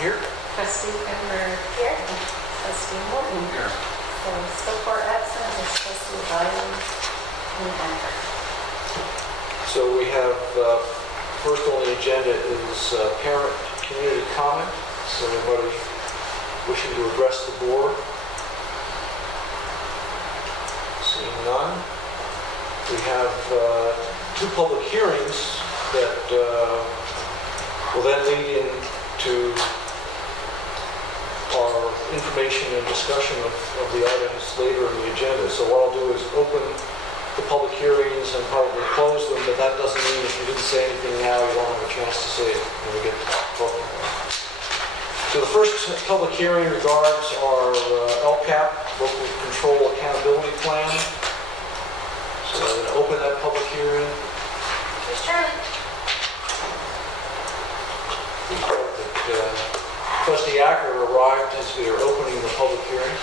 here. Trustee Pember here. Trustee Morton here. So for absent is trustee Byers and Pember. So we have, first on the agenda is parent community comment. So anybody wishing to address the board? Seeing none. We have two public hearings that will then lead into our information and discussion of the items later in the agenda. So what I'll do is open the public hearings and probably close them, but that doesn't mean if you didn't say anything now, you don't have a chance to say it when we get to talking about it. So the first public hearing regards our LCAP, Local Control Accountability Plan. So I'm going to open that public hearing. Mr. Chairman. Trustee Acker arrived as we are opening the public hearing.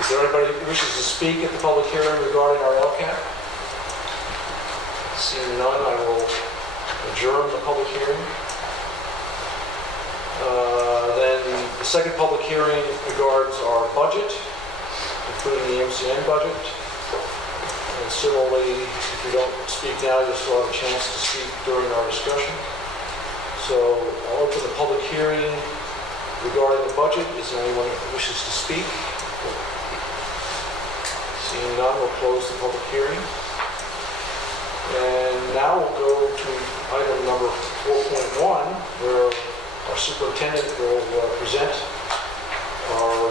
Is there anybody who wishes to speak at the public hearing regarding our LCAP? Seeing none, I will adjourn the public hearing. Then the second public hearing regards our budget, including the MCN budget. And similarly, if you don't speak now, you'll still have a chance to speak during our discussion. So I'll open the public hearing regarding the budget. Is there anyone who wishes to speak? Seeing none, we'll close the public hearing. And now we'll go to item number 4.1, where our superintendent will present our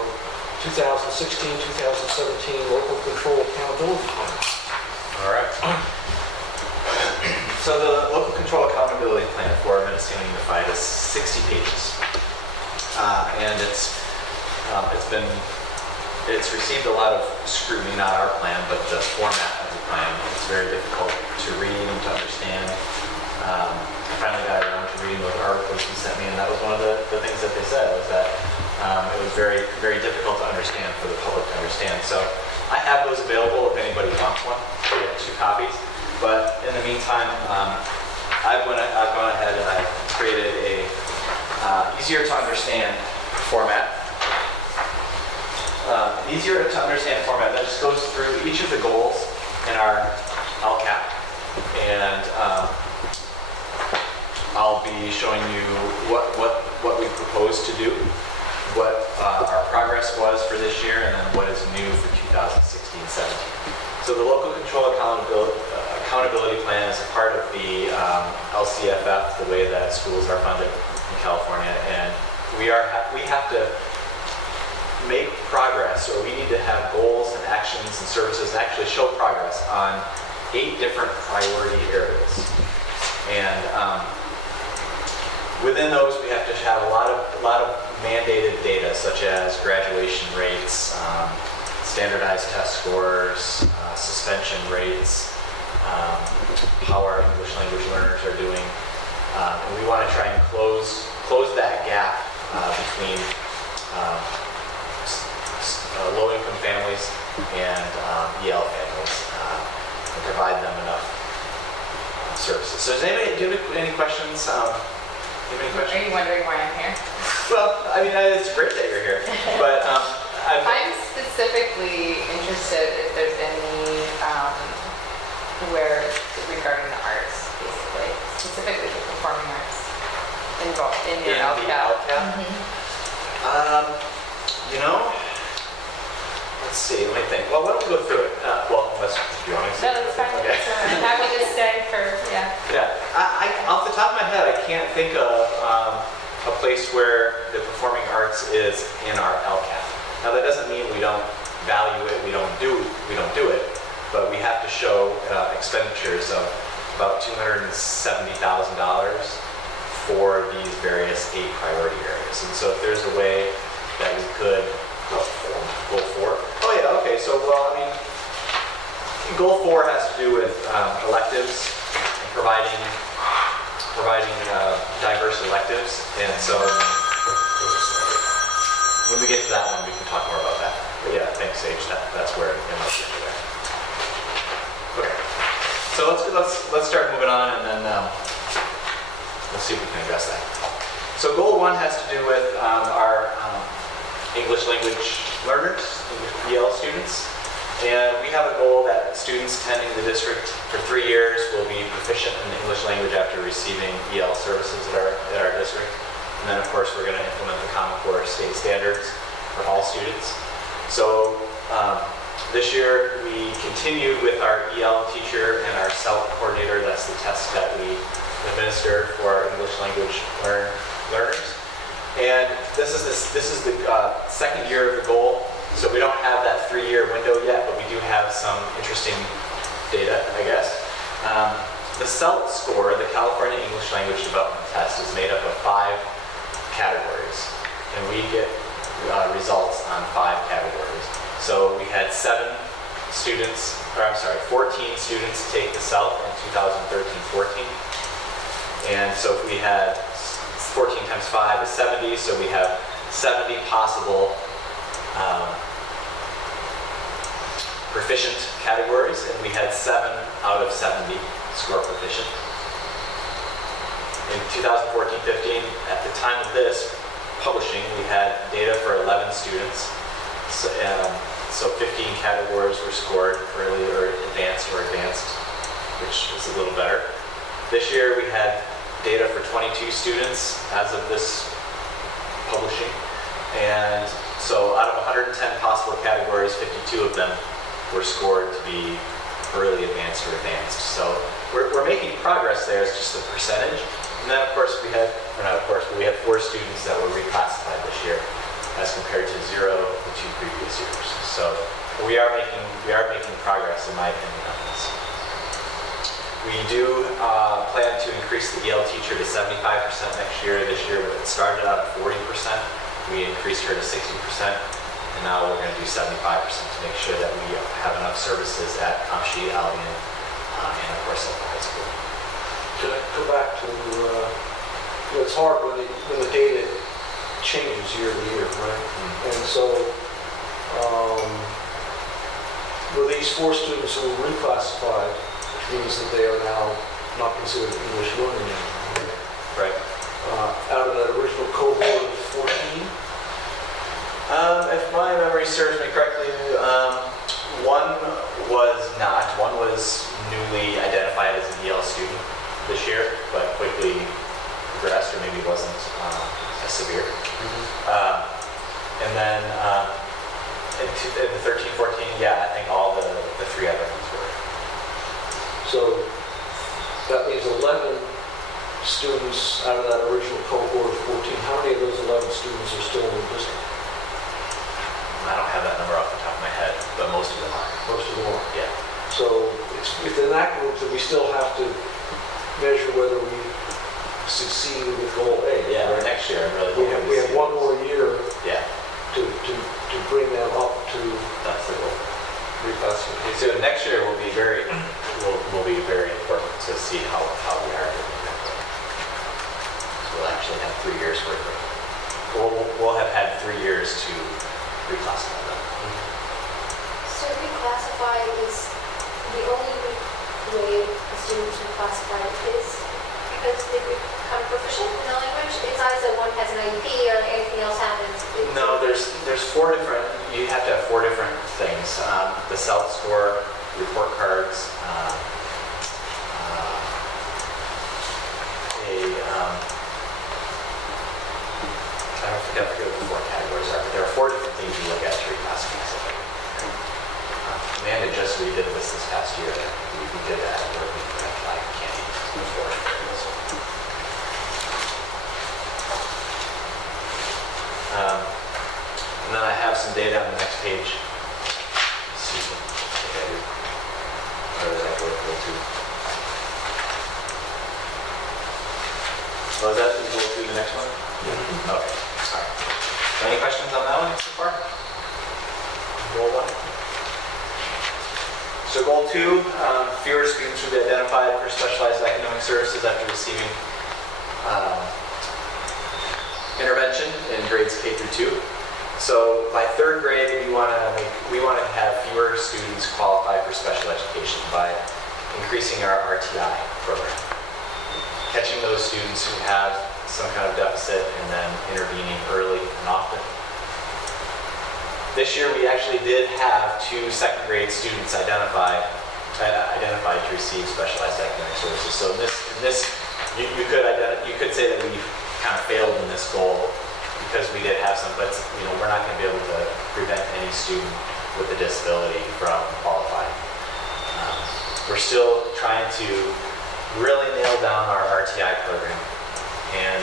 2016-2017 Local Control Accountability Plan. All right. So the Local Control Accountability Plan for Mendocino Unified is 60 pages. And it's received a lot of scrutiny, not our plan, but the format of the plan. It's very difficult to read and to understand. I finally got around to reading those articles you sent me, and that was one of the things that they said, was that it was very, very difficult to understand, for the public to understand. So I have those available if anybody wants one. We have 2 copies. But in the meantime, I've gone ahead and I've created a easier to understand format. Easier to understand format that just goes through each of the goals in our LCAP. And I'll be showing you what we propose to do, what our progress was for this year, and then what is new for 2016-17. So the Local Control Accountability Plan is a part of the LCFF, the way that schools are funded in California, and we have to make progress, or we need to have goals and actions and services that actually show progress on 8 different priority areas. And within those, we have to have a lot of mandated data, such as graduation rates, standardized test scores, suspension rates, how our English language learners are doing. And we want to try and close that gap between low-income families and EL families, and provide them enough services. So does anybody, do you have any questions? Are you wondering why I'm here? Well, I mean, it's great that you're here, but I'm specifically interested if there's any where regarding the arts, basically, specifically the performing arts involved in your LCAP. You know, let's see. Let me think. Well, why don't we go through it? Well, unless you want to. No, that's fine. Okay. I'm happy to stay for Yeah. I off the top of my head, I can't think of a place where the performing arts is in our LCAP. Now, that doesn't mean we don't value it, we don't do it, but we have to show expenditures of about $270,000 for these various 8 priority areas. And so if there's a way that we could goal 4. Oh yeah, okay. So well, I mean, goal 4 has to do with electives and providing diverse electives. And so when we get to that one, we can talk more about that. But yeah, thanks, Sage. That's where it came up there. Okay. So let's start moving on, and then let's see if we can address that. So goal 1 has to do with our English language learners, EL students. And we have a goal that students attending the district for 3 years will be proficient in the English language after receiving EL services at our district. And then of course we're going to implement the Common Core state standards for all students. So this year we continued with our EL teacher and our CELT coordinator. That's the test that we administer for our English language learners. And this is the second year of the goal. So we don't have that 3-year window yet, but we do have some interesting data, I guess. The CELT score, the California English Language Development Test, is made up of 5 categories. And we get results on 5 categories. So we had 14 students take the CELT in 2013-14. And so if we had 14 times 5 is 70, so we have 70 possible proficient categories, and we had 7 out of 70 score proficient. In 2014-15, at the time of this publishing, we had data for 11 students. So 15 categories were scored early or advanced, which is a little better. This year we had data for 22 students as of this publishing. And so out of 110 possible categories, 52 of them were scored to be early advanced or advanced. So we're making progress there. It's just the percentage. And then of course we had 4 students that were reclassified this year as compared to 0 the 2 previous years. So we are making progress in my opinion on this. We do plan to increase the EL teacher to 75% next year. This year it started out at 40%. We increased her to 60%, and now we're going to do 75% to make sure that we have enough services at Comshi, Albion, and of course at the high school. Can I go back to, it's hard when the data changes year to year, right? Mm-hmm. And so, were these 4 students who were reclassified, which means that they are now not considered English learning anymore? Right. Out of that original cohort of 14? If my memory serves me correctly, one was not. One was newly identified as an EL student this year, but quickly progressed, or maybe wasn't as severe. And then in the 13-14, yeah, I think all the 3 other ones were. So that means 11 students out of that original cohort of 14. How many of those 11 students are still in the district? I don't have that number off the top of my head, but most of them are. Most of them are. Yeah. So it's within that group that we still have to measure whether we succeeded with goal A. Yeah, right? next year I'm really We have 1 more year yeah. to bring them up to That's the goal. reclassification. So next year will be very important to see how we are doing that. So we'll actually have 3 years worth of. We'll have had 3 years to reclassify them. So reclassify is the only way the students reclassify is because they become proficient in the language. It's not as though one has an IEP or anything else happens. No, there's 4 different. You have to have 4 different things. The CELT score, report cards, I forget what the 4 categories are, but there are 4 different things you look at to reclassify something. Amanda just redid this past year. We did that where we had 5 candidates before. And then I have some data on the next page. Excuse me. Where did I go to? Oh, is that we go through the next one? Okay. All right. Any questions on that one so far? Goal 1. So goal 2, fewer students will be identified for specialized academic services after receiving intervention in grades K through 2. So by 3rd grade, we want to have fewer students qualify for special education by increasing our RTI program. Catching those students who have some kind of deficit and then intervening early and often. This year we actually did have 2 second grade students identified to receive specialized academic services. So in this you could say that we kind of failed in this goal because we did have some, but we're not going to be able to prevent any student with a disability from qualifying. We're still trying to really nail down our RTI program and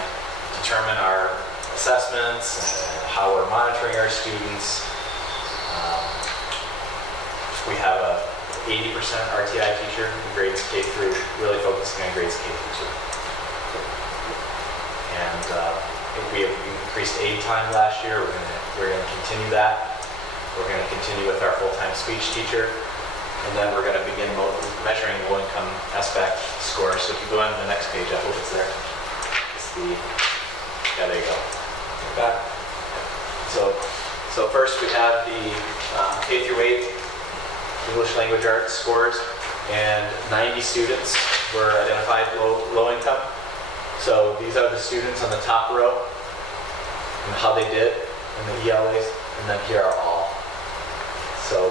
determine our assessments and how we're monitoring our students. We have a 80% RTI teacher in grades K through, really focusing on grades K through 2. And we have increased aid time last year. We're going to continue that. We're going to continue with our full-time speech teacher. And then we're going to begin measuring low-income aspect scores. So if you go on to the next page, I hope it's there. It's yeah, there you go. Back. So first we have the K through 8 English language arts scores, and 90 students were identified low income. So these are the students on the top row and how they did in the ELAs, and then here are all. So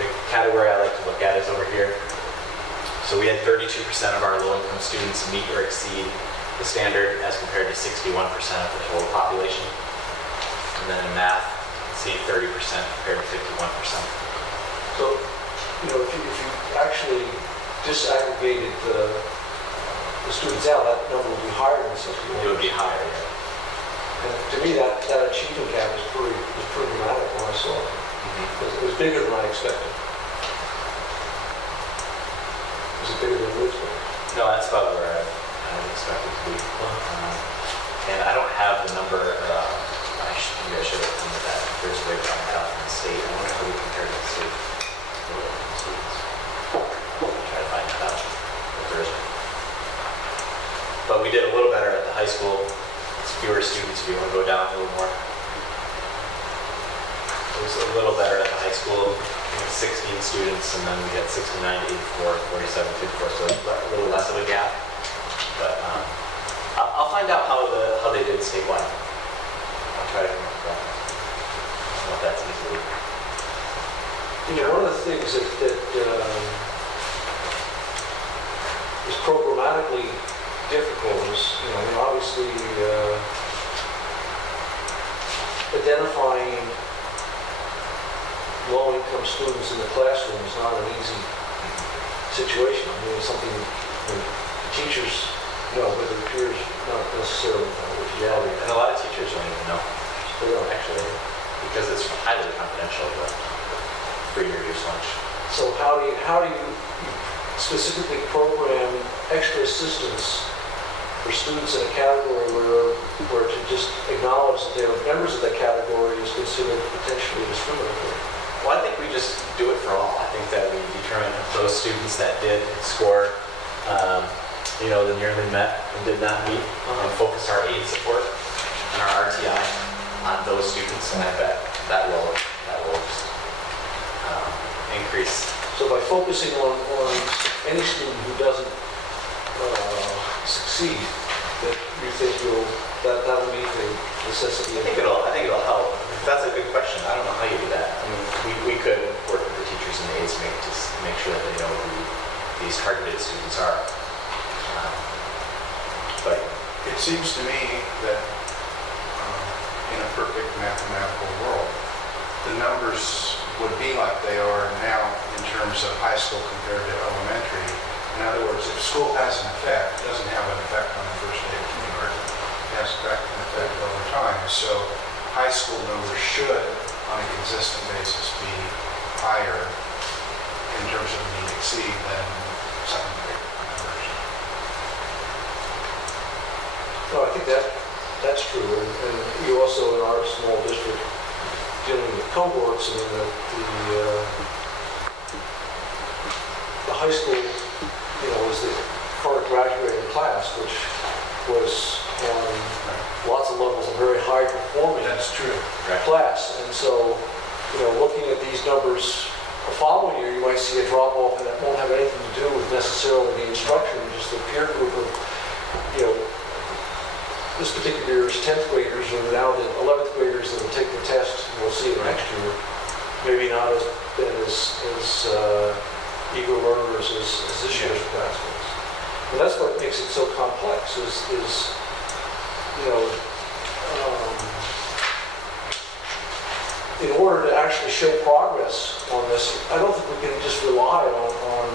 the category I like to look at is over here. So we had 32% of our low-income students meet or exceed the standard as compared to 61% of the total population. And then in math, see 30% compared to 51%. So, if you actually disaggregated the students out, that number would be higher than 61. It would be higher, yeah. And to me, that achievement gap was pretty dramatic when I saw it. It was bigger than I expected. Was it bigger than you expected? No, that's about where I would expect it to be. And I don't have the number. Maybe I should have come with that. There's a way to find out from the state. I wonder how we compare to the state. Try to find that out if there isn't. But we did a little better at the high school. It's fewer students if you want to go down a little more. It was a little better at the high school. 16 students, and then we had 69 to 84, 47 to 54, so a little less of a gap. But I'll find out how they did statewide. I'll try to come up with that. I don't know if that's easily. One of the things that is programmatically difficult is, obviously identifying low-income students in the classroom is not an easy situation. It's something the teachers know, but the peers not necessarily know, which is Yeah, probably and a lot of teachers don't even know, they don't. actually, because it's highly confidential, the free or reduced lunch. So how do you specifically program extra assistance for students in a category where to just acknowledge that they are members of that category is considered potentially discriminatory? Well, I think we just do it for all. I think that we determine those students that did score, that nearly met and did not meet, and focus our aid support and our RTI on those students, and I bet that will increase. So by focusing on any student who doesn't succeed, that you think that'll meet the necessity? I think it'll help. That's a good question. I don't know how you do that. I mean, we could work with the teachers and the aides to make sure that they know who these targeted students are. But it seems to me that in a perfect mathematical world, the numbers would be like they are now in terms of high school compared to elementary. In other words, if school has an effect, it doesn't have an effect on the first day of kindergarten. It has an effect over time. So high school numbers should, on a consistent basis, be higher in terms of mean exceed than second grade numbers. No, I think that's true. And you also, in our small district, dealing with cohorts, the high school, was the current graduating class, which was on lots of levels a very high performing That's true. class. And so, looking at these numbers the following year, you might see a drop off, and that won't have anything to do with necessarily the instruction, just the peer group of, this particular year's 10th graders are now the 11th graders that will take the test, and we'll see it next year. Maybe not as eager learners as this year's class was. And that's what makes it so complex is you know, in order to actually show progress on this, I don't think we can just rely on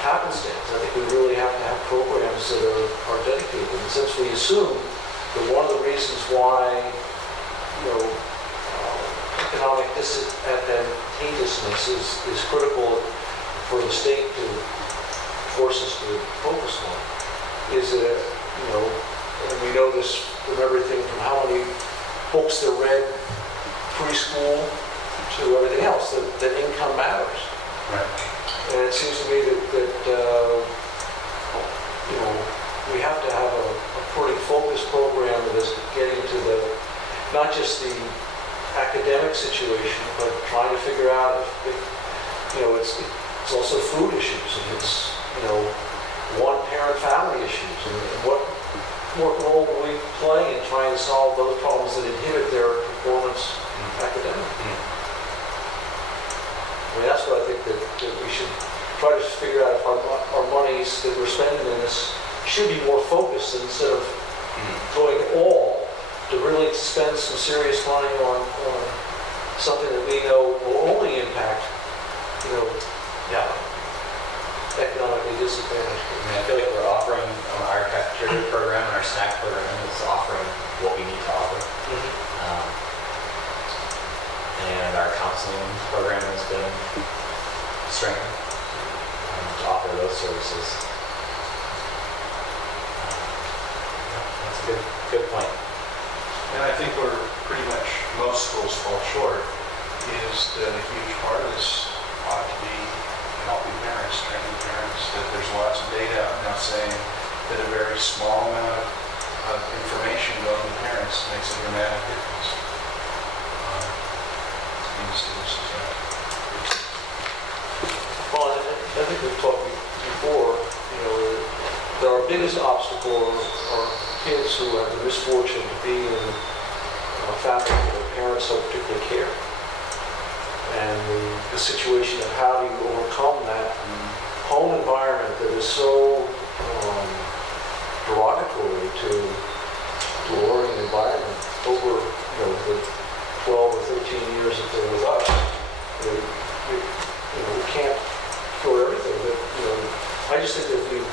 happenstance. I think we really have to have programs that are dedicated. And since we assume that one of the reasons why, you know, economic disadvantageousness is critical for the state to force us to focus on, is that, you know, and we know this from everything from how many books they're read preschool to everything else, that income matters. Right. And it seems to me that you know, we have to have a pretty focused program that is getting to not just the academic situation, but trying to figure out if you know, it's also food issues, and it's, you know, one-parent family issues, and what role do we play in trying to solve those problems that inhibit their performance academically? I mean, that's what I think that we should try to figure out if our monies that we're spending in this should be more focused instead of going all to really spend some serious money on something that we know will only impact, you know, economically disadvantaged. I mean, I feel like we're offering our cafeteria program and our snack program is offering what we need to offer. And our counseling program has been strengthened to offer those services. That's a good point. And I think where pretty much most schools fall short is that a huge part of this ought to be helping parents, training parents, that there's lots of data out now saying that a very small amount of information going to parents makes a dramatic difference. Well, I think we've talked before, you know, that our biggest obstacle are kids who have the misfortune to be in families where their parents don't particularly care. And the situation of how do you overcome that home environment that is so derogatory to a learning environment over, you know, the 12 or 13 years that they're with us. We can't throw everything, but, you know, I just think that if we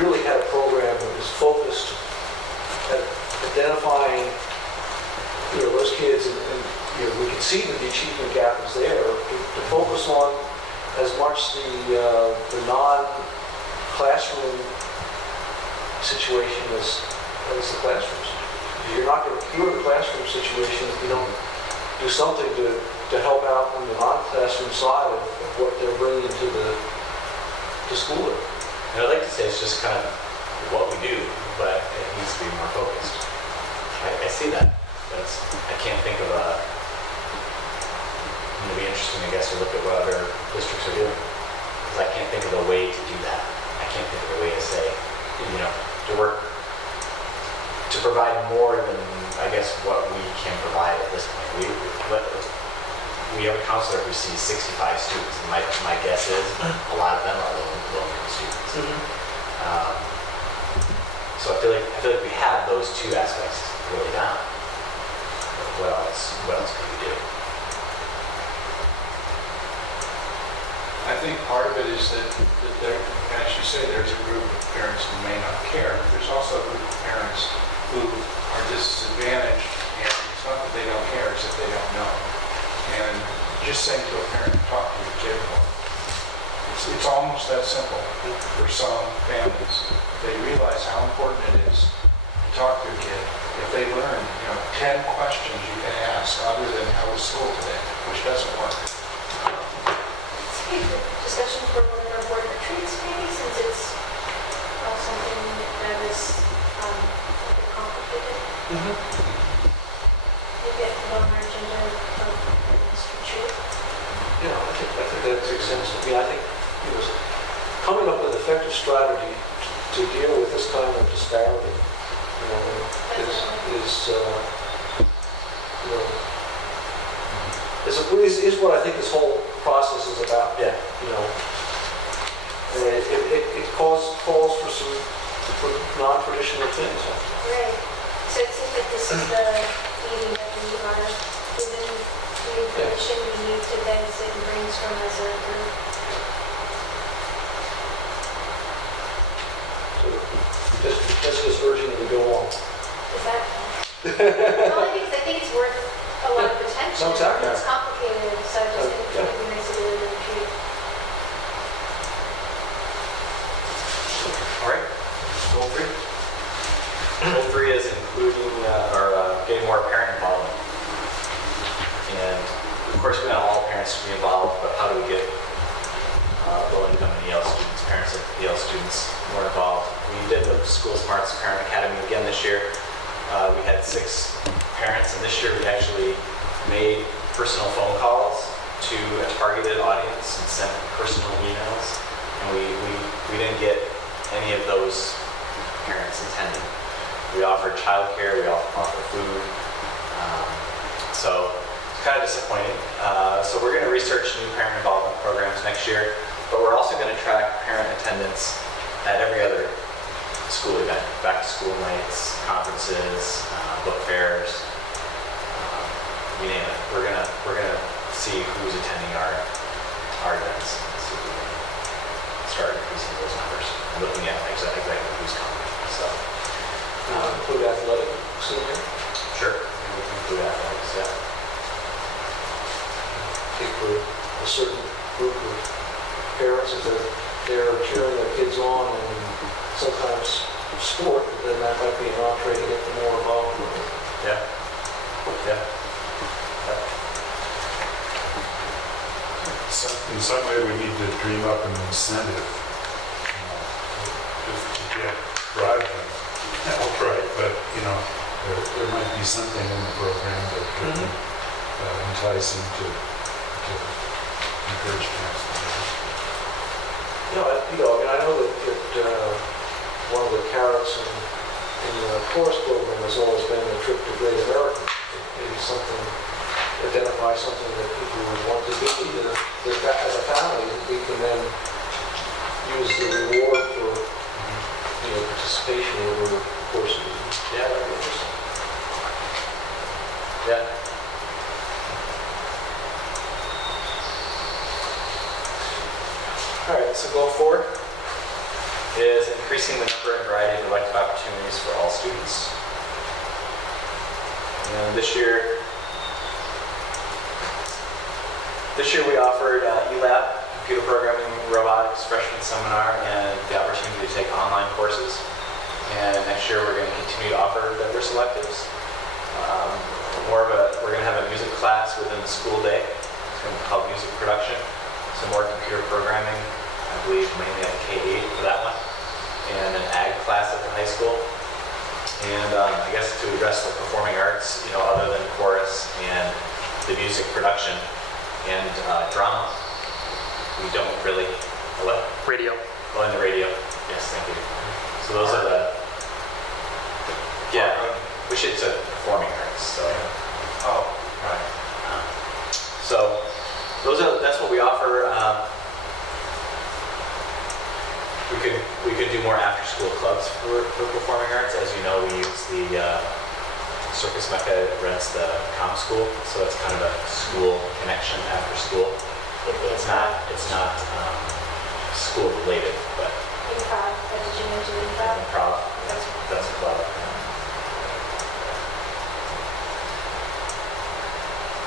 really had a program that was focused at identifying, you know, those kids, and you know, we can see that the achievement gap is there, to focus on as much the non-classroom situation as the classrooms. You're not going to cure the classroom situation if you don't do something to help out on the non-classroom side of what they're bringing to school. And I'd like to say it's just kind of what we do, but it needs to be more focused. I see that, but I can't think of it'll be interesting, I guess, to look at what other districts are doing. Because I can't think of a way to do that. I can't think of a way to say, you know, to work, to provide more than, I guess, what we can provide at this point. We have a counselor who sees 65 students, and my guess is a lot of them are low-income students. So I feel like we have those two aspects really down. What else could we do? I think part of it is that there, as you say, there's a group of parents who may not care, but there's also a group of parents who are disadvantaged, and it's not that they don't care, it's that they don't know. And just saying to a parent, talk to your kid more. It's almost that simple for some families. They realize how important it is to talk to a kid. If they learn, 10 questions you can ask other than how was school today, which doesn't work. Discussion for one of our board retreats, maybe, since it's something that is a bit complicated. Maybe I put on our agenda of this retreat. Yeah, I think that makes sense. I mean, I think coming up with effective strategy to deal with this kind of disparity you know, is what I think this whole process is about. Yeah. You know, and it calls for some non-traditional things. Right. So it seems like this is the meeting that we are given the information we need to then sit and brainstorm as a group. So just urging you to go on. Is that? Only because I think it's worth a lot of attention. No, exactly. It's complicated, so I just think it would be nice to do it in a retreat. All right, goal 3. Goal 3 is including getting more parent involvement. And of course, we want all parents to be involved, but how do we get low-income and EL students, parents of EL students more involved? We did the School Smarts Parent Academy again this year. We had 6 parents, and this year we actually made personal phone calls to a targeted audience and sent personal emails. And we didn't get any of those parents attending. We offered childcare, we offered food. So it's kind of disappointing. So we're going to research new parent involvement programs next year, but we're also going to track parent attendance at every other school event, back to school nights, conferences, book fairs, you name it. We're gonna see who's attending our events, see if we can start increasing those numbers, and looking at exactly who's coming. So Include athletics in there. sure, we can include athletics, yeah. Take for a certain group of parents, if they're cheering their kids on and sometimes sport, then that might be an entree to get them more involved with it. Yeah. Yeah. In some way, we need to dream up an incentive, just to get drive them outright, but, there might be something in the program that could be enticing to encourage parents to do it. I know that one of the carrots in the course program has always been the trip to Great America. Maybe something, identify something that people would want to do, either as a family, we can then use the reward for, participation over the course of the year. Yeah, that'd be interesting. Yeah. All right, so goal 4 is increasing the number and variety of elective opportunities for all students. And this year we offered LCAP, computer programming, robotics, freshman seminar, and the opportunity to take online courses. And next year we're going to continue to offer diverse electives. We're going to have a music class within the school day. It's going to be called music production. Some more computer programming, I believe mainly at K-8 for that one, and an ag class at the high school. And I guess to address the performing arts, other than chorus and the music production and drama, we don't really, what? Radio. Oh, and the radio. Yes, thank you. So those are the, yeah, we should say performing arts, so. Oh, right. So that's what we offer. We could do more after-school clubs for performing arts. As you know, we use the Circus Mecca rents the comm school, so it's kind of a school connection after school. It's not school related, but Improv, did you mention improv? improv. That's a club.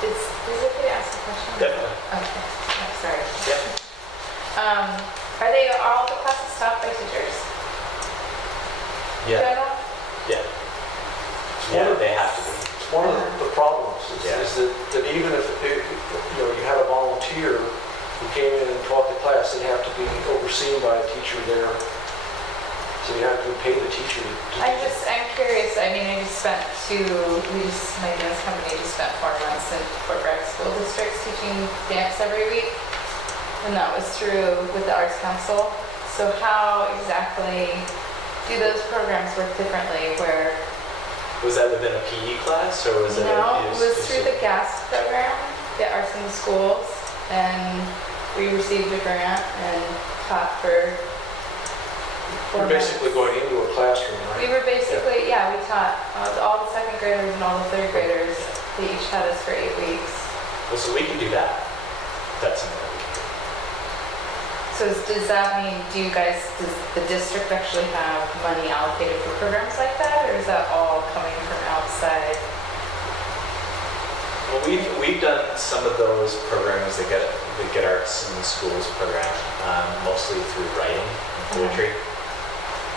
Is it okay to ask a question? Definitely. Okay, I'm sorry. Yep. Are they all the classes taught by teachers? Yeah. General? Yeah. Yeah, they have to be. It's one of the problems is that even if you had a volunteer who came in and taught the class, they have to be overseen by a teacher there. So you have to pay the teacher to I'm curious. I mean, my dance company just spent 4 months in Fort Bragg school districts teaching dance every week. And that was through with the Arts Council. So how exactly do those programs work differently where Was that within a PE class, or was it? No, it was through the GAS program, the Arts in the Schools, and we received a grant and taught for 4 You're months. basically going into a classroom, We right? were basically, yeah, we taught all the second graders and all the third graders. They each had us for 8 weeks. Well, so we can do that. That's something that we can do. So does that mean, does the district actually have money allocated for programs like that, or is that all coming from outside? Well, we've done some of those programs that get arts in the schools program, mostly through writing and poetry.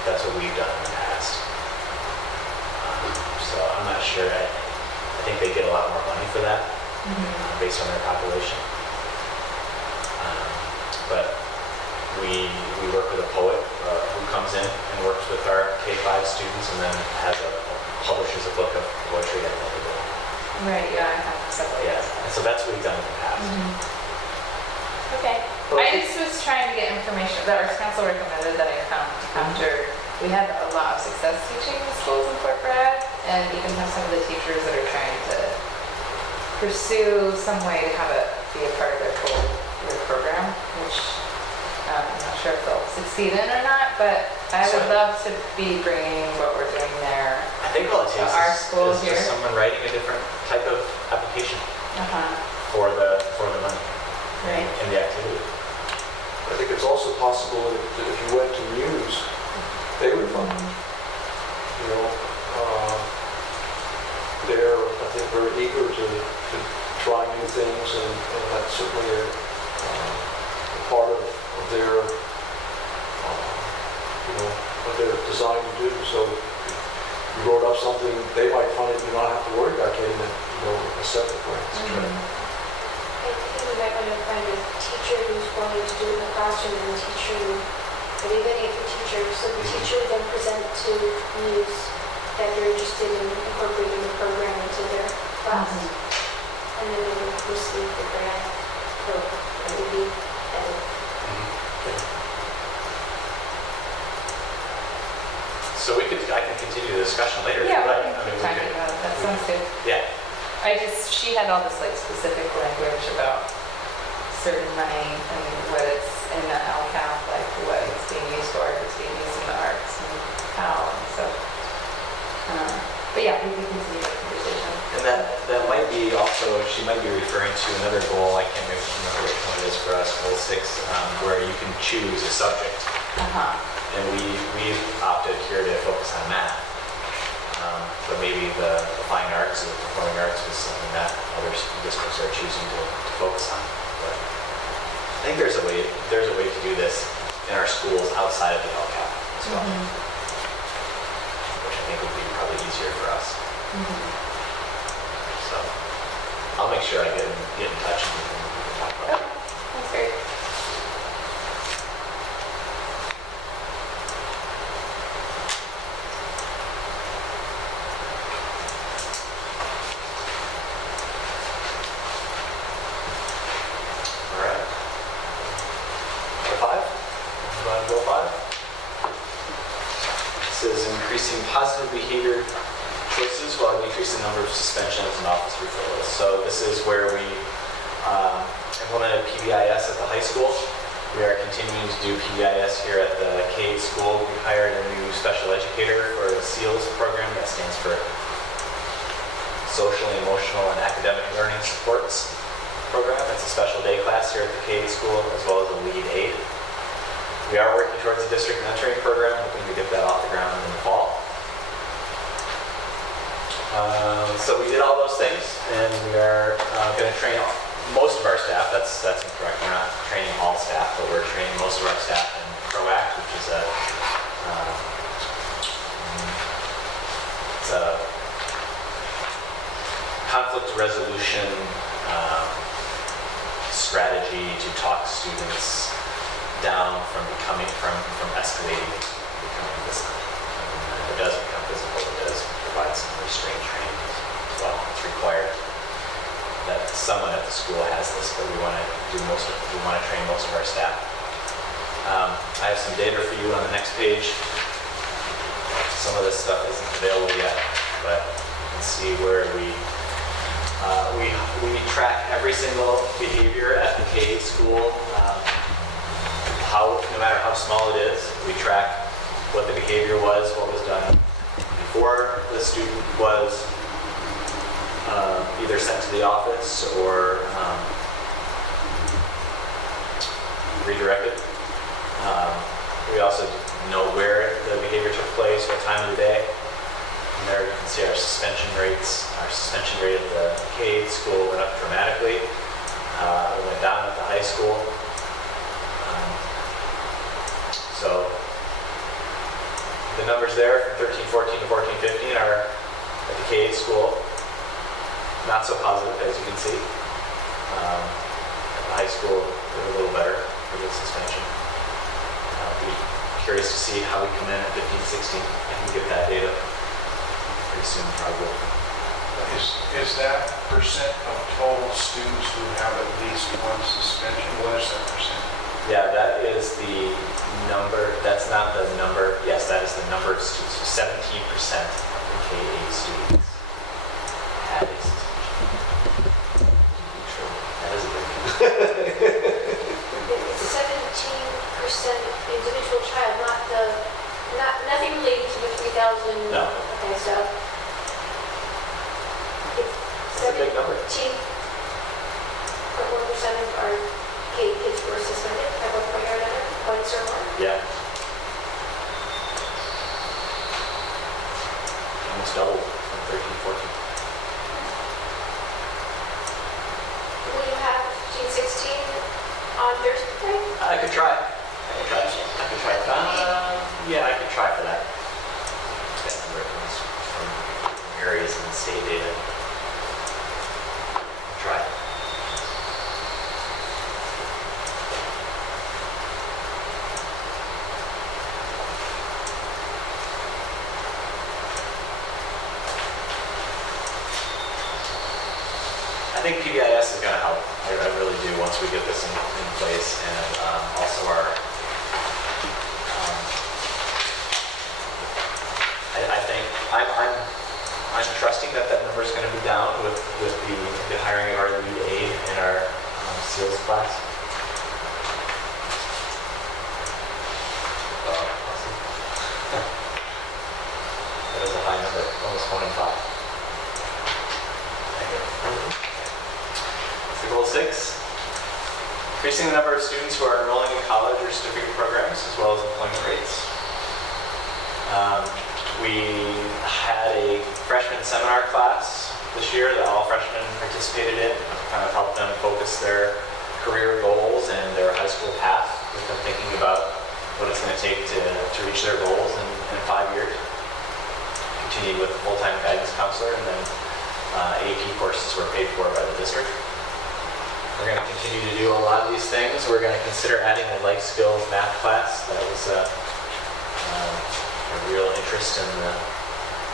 That's what we've done in the past. So I'm not sure. I think they get a lot more money for that based on their population. But we work with a poet who comes in and works with our K-5 students and then publishes a book of poetry at another book. Right, yeah, I have stuff like Yeah, that. and so that's what we've done in the past. Okay. Well, I just was trying to get information. The Arts Council recommended that I encounter. We had a lot of success teaching in the schools in Fort Bragg, and even have some of the teachers that are trying to pursue some way to have it be a part of their program, which I'm not sure if they'll succeed in or not, but I would love to be bringing what we're doing there. I think all it takes Our is schools just here. someone writing a different type of application for the money Right. in the activity. I think it's also possible that if you went to Muse, they would fund it. You know, they're, I think, very eager to try new things, and that's certainly a part of their, you know, what they're designed to do. So if you wrote up something, they might fund it, you don't have to worry about getting it, you know, a separate grant. I think we might want to find a teacher who's willing to do it in the classroom and a teacher who, but even if a teacher, so the teacher would then present to Muse that they're interested in incorporating the program into their class. And then they would receive the grant, so it would be better. So I can continue the discussion later. if Yeah, you'd like. we can keep talking about it. That sounds good. Yeah. She had all this like specific language about certain money and what it's in the LCAP, like what it's being used for, if it's being used in the arts and how, and so. But yeah, we can continue the conversation. And that might be also, she might be referring to another goal, I can't remember which one it is for us, goal 6, where you can choose a subject. And we've opted here to focus on math. But maybe the fine arts or the performing arts is something that other districts are choosing to focus on. But I think there's a way to do this in our schools outside of the LCAP as well, which I think would be probably easier for us. So I'll make sure I get in touch and we can talk about it. That's great. All right. Number 5? Move on to goal 5. This is increasing positive behavior choices while decreasing the number of suspensions and office referrals. So this is where we implemented PBIS at the high school. We are continuing to do PBIS here at the K-8 school. We hired a new special educator for the SEALS program. That stands for Social, Emotional, and Academic Learning Supports program. It's a special day class here at the K-8 school, as well as a lead aid. We are working towards a district mentoring program, hoping to get that off the ground in the fall. So we did all those things, and we are going to train most of our staff. That's incorrect. We're not training all staff, but we're training most of our staff in PROACT, which is it's a conflict resolution strategy to talk students down from escalating to becoming physical. It does become physical. It does provide some restraint training as well. It's required that someone at the school has this, but we want to train most of our staff. I have some data for you on the next page. Some of this stuff isn't available yet. but you can see where we track every single behavior at the K school. No matter how small it is, we track what the behavior was, what was done before the student was either sent to the office or redirected. We also know where the behavior took place, what time of the day. And there you can see our suspension rates. Our suspension rate at the K school went up dramatically. It went down at the high school. So the numbers there from 13-14 to 14-15 are at the K school. Not so positive, as you can see. At the high school, they're a little better for the suspension. Be curious to see how we come in at 15-16. I can get that data pretty soon, probably. Is that percent of total students who have at least one suspension? What is that percent? Yeah, that is the number. That's not the number. Yes, that is the number of students. 17% of the K-8 students had a suspension. That is a big number. It's 17% individual child, nothing related to the 3,000. No. Okay, so That's a big number. 17.1% of our K kids were suspended at one point or another, once or more. Yeah. Almost doubled from 13-14. Will you have 15-16 on Thursday? I could try. Yeah, I could try for that. That number comes from areas in the state data. Try. I think PBIS is going to help. I really do once we get this in place, and also our. I think I'm trusting that number is going to be down with the hiring of our lead aide in our SEALs class. Awesome. That is a high number, almost 1 in 5. So goal 6, increasing the number of students who are enrolling in college or certificate programs, as well as employment rates. We had a freshman seminar class this year that all freshmen participated in, kind of helped them focus their career goals and their high school path, with them thinking about what it's going to take to reach their goals in 5 years. Continued with a full-time guidance counselor, and then AP courses were paid for by the district. We're going to continue to do a lot of these things. We're going to consider adding a life skills math class. That was a real interest in the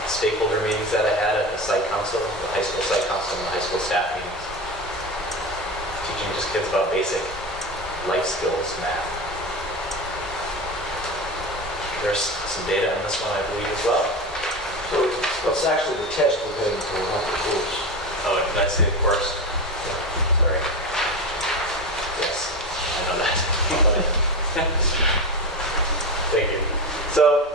stakeholder meetings that I had at the site council, the high school site council, and the high school staff meetings. Teaching just kids about basic life skills math. There's some data on this one, I believe, as well. So it's actually the test we're heading for, not the course. Oh, did I say the course? Sorry. Yes, I know that. Thank you. So,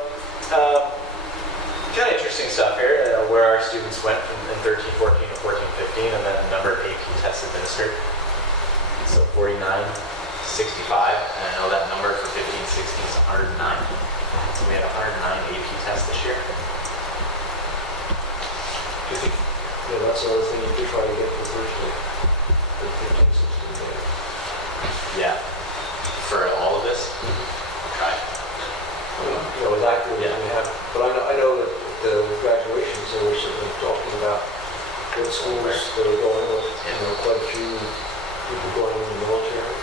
kind of interesting stuff here, where our students went in 13-14 to 14-15, and then the number of AP tests administered. So 49, 65, and I know that number for 15-16 is 109. So we had 109 AP tests this year. Yeah, that's another thing you do try to get for Thursday. The 15, 16 day. Yeah. For all of this? Try. You know, exactly what we have. But I know that the graduations, they were certainly talking about what schools that are going with, quite a few people going in the military.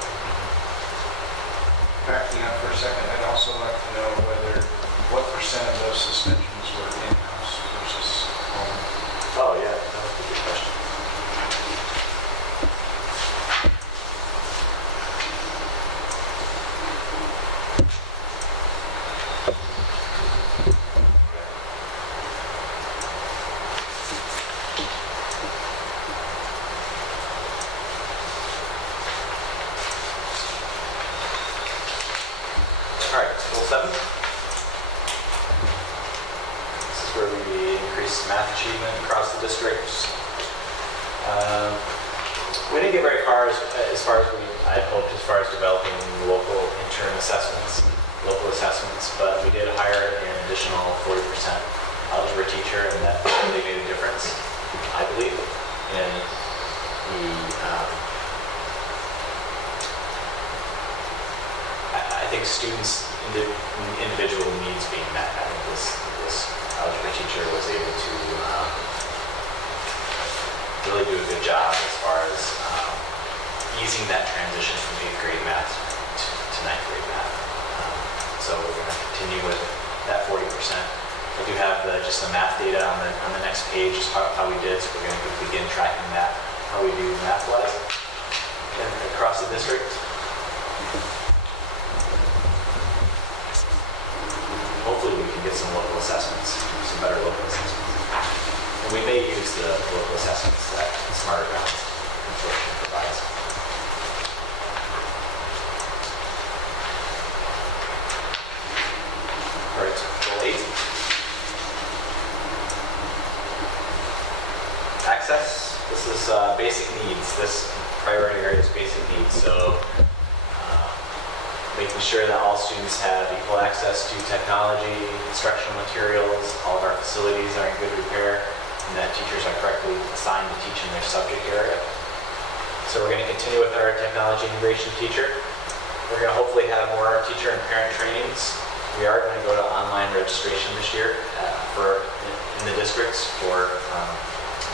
Backing up for a second, I'd also like to know what percent of those suspensions were in-house versus home. Oh, yeah, that was a good question. achievement across the districts. We didn't get very far as far as I had hoped as far as developing local interim assessments, local assessments, but we did hire an additional 40% algebra teacher, and that really made a difference, I believe, in the I think students' individual needs being met. I think this algebra teacher was able to really do a good job as far as easing that transition from 8th grade math to 9th grade math. So we're going to continue with that 40%. I do have just the math data on the next page, just how we did. So we're going to begin tracking that, how we do math-wise across the district. Hopefully we can get some local assessments, some better local assessments. And we may use the local assessments that Smarter Ground Consortium provides. All right, goal 8. Access. This is basic needs. This priority area is basic needs. So making sure that all students have equal access to technology, instructional materials, all of our facilities are in good repair, and that teachers are correctly assigned to teach in their subject area. So we're going to continue with our technology integration teacher. We're going to hopefully have more teacher and parent trainings. We are going to go to online registration this year in the districts for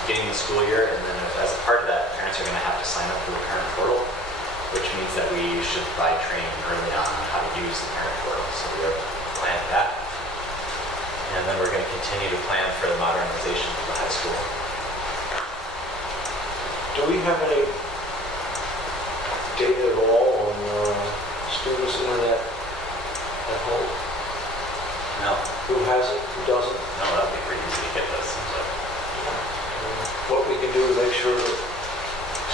beginning the school year, and then as a part of that, parents are going to have to sign up for the parent portal, which means that we should provide training early on how to use the parent portal. So we're planning that. And then we're going to continue to plan for the modernization of the high school. Do we have any data at all on students' internet at home? No. Who has it, who doesn't? No, that'll be pretty easy to get those. And what we can do to make sure that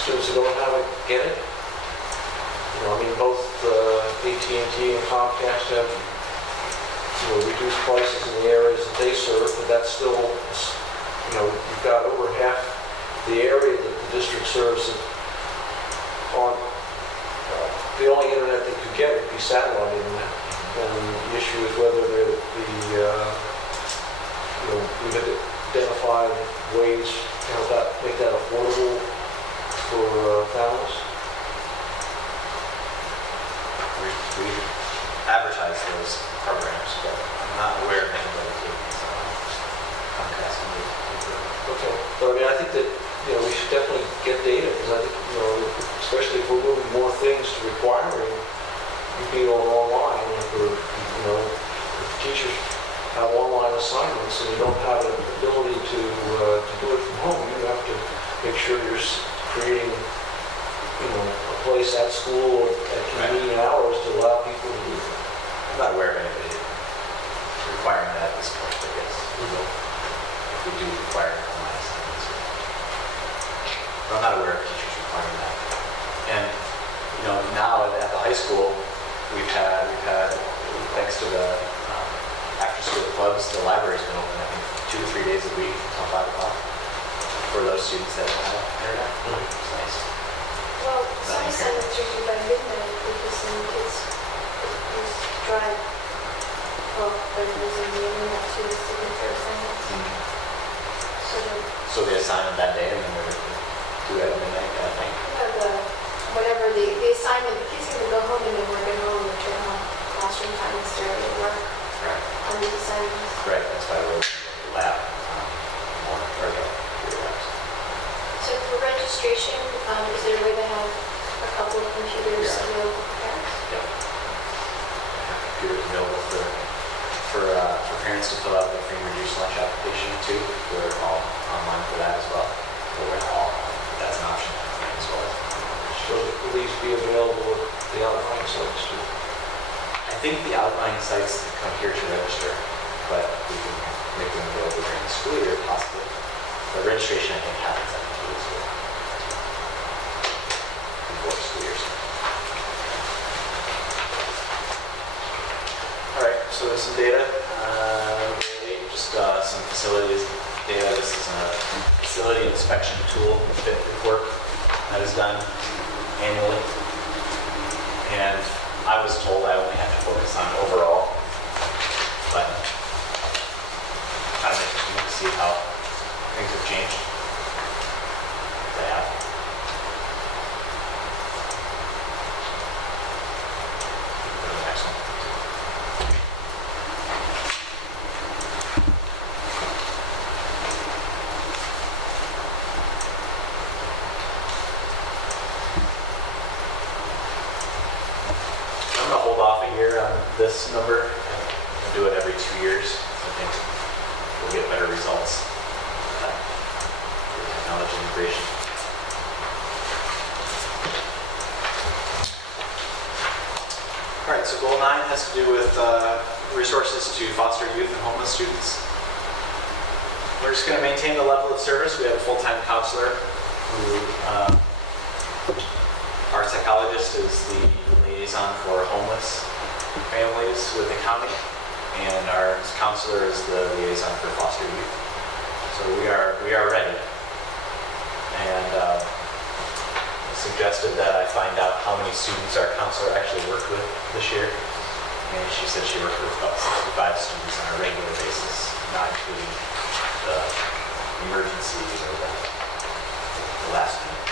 students who don't have it get it? You know, I mean, both AT&T and Comcast have, reduced prices in the areas that they serve, but that's still, you've got over half the area that the district serves that aren't, the only internet they could get would be satellite internet. And the issue is whether we've identified ways to help make that affordable for families. We advertise those programs, but I'm not aware of anybody taking Comcast. Okay, but I mean, I think that, we should definitely get data, because I think, especially if we're moving more things to requiring you be online, if teachers have online assignments and you don't have an ability to do it from home, you have to make sure you're creating, a place at school at convenient hours to allow people to do that. I'm not aware of anybody requiring that at this point, I guess. We will, if we do require online assignments. But I'm not aware of teachers requiring that. And, now at the high school, we've had thanks to the after-school clubs, the library's been open, I think, 2 to 3 days a week until 5 o'clock for those students that don't have internet. It's nice. Well, some assignments are due by midnight because some kids just drive. Well, they're using the internet to submit their assignments. So they assign them that day and then they're do it at midnight kind of thing? Whatever the assignment, the kids can go home and then work at home and turn on classroom time instead of work on these assignments. Right, that's why we're in the lab more early. So for registration, is there a way to have a couple of computers available for parents? Yep. Computers available for parents to fill out the free and reduced lunch application too. We're all online for that as well. That's an option as well. So will these be available at the outlying sites too? I think the outlying sites come here to register, but we can make them available during the school year possibly. But registration I think happens at the school before the school year. All right, so there's some data. Just some facilities data. This is facility inspection tool fit report that is done annually. And I was told I only had to focus on overall, but kind of interesting to see how things have changed. They have. Go to the next one. I'm going to hold off a year on this number and do it every 2 years. I think we'll get better results with technology integration. All right, so goal 9 has to do with resources to foster youth and homeless students. We're just going to maintain the level of service. We have a full-time counselor who, our psychologist is the liaison for homeless families with the county, and our counselor is the liaison for foster youth. So we are ready. And suggested that I find out how many students our counselor actually worked with this year. And she said she worked with about 65 students on a regular basis, not including the emergencies or the last minute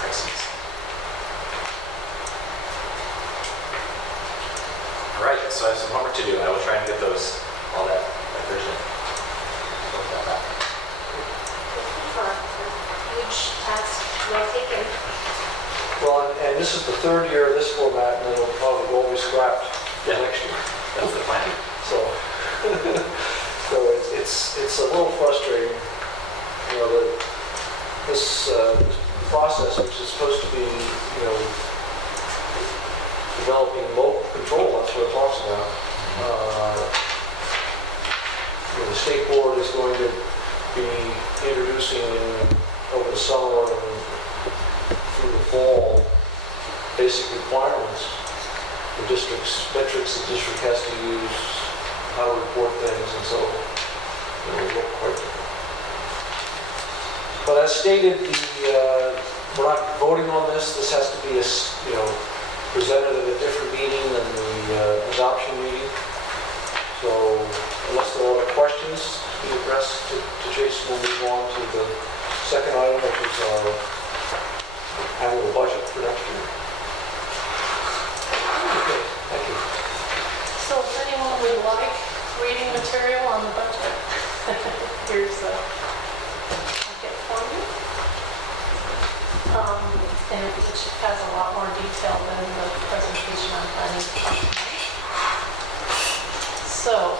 crises. All right, so I have some homework to do. I will try and get those all that by Thursday. Huge task, well taken. Well, and this is the third year of this format, and then it'll probably go be scrapped for Yeah. next year. That's the plan. So, so it's a little frustrating, you know, that this process, which is supposed to be, you know, developing local control, that's what it talks about. You know, the state board is going to be introducing over the summer and through the fall basic requirements. The district's metrics the district has to use, how to report things, and so it will look quite different. But as stated, we're not voting on this. This has to be, presented at a different meeting than the adoption meeting. So unless there are other questions to be addressed to Jason, we'll move on to the second item, which is our annual budget for next year. Okay, thank you. So if anyone would like reading material on the budget, here's a packet for you. And which has a lot more detail than the presentation I'm planning to talk tonight. So,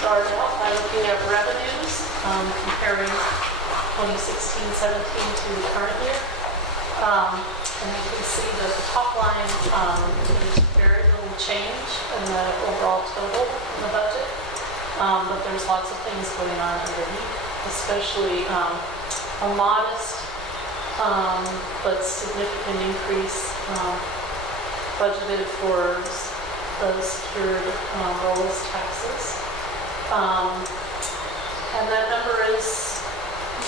start out by looking at revenues, comparing 2016-17 to the current year. And you can see that the top line, there's very little change in the overall total in the budget. But there's lots of things going on underneath, especially a modest but significant increase budgeted for the secured rollless taxes. And that number is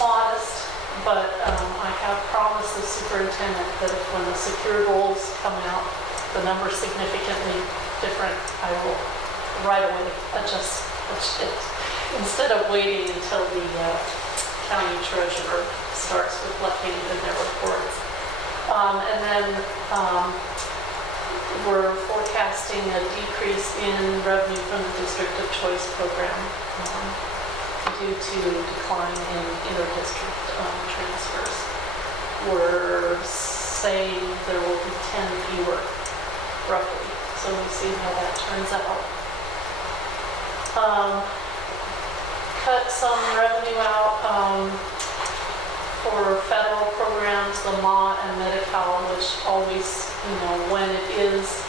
modest, but I have promised the superintendent that if when the secured rolls come out, the number is significantly different, I will right away adjust it instead of waiting until the county treasurer starts reflecting in their reports. And then we're forecasting a decrease in revenue from the District of Choice program due to decline in inter-district transfers. We're saying there will be 10 fewer, roughly. So we'll see how that turns out. Cut some revenue out for federal programs, the MA and Medi-Cal, which always, when it is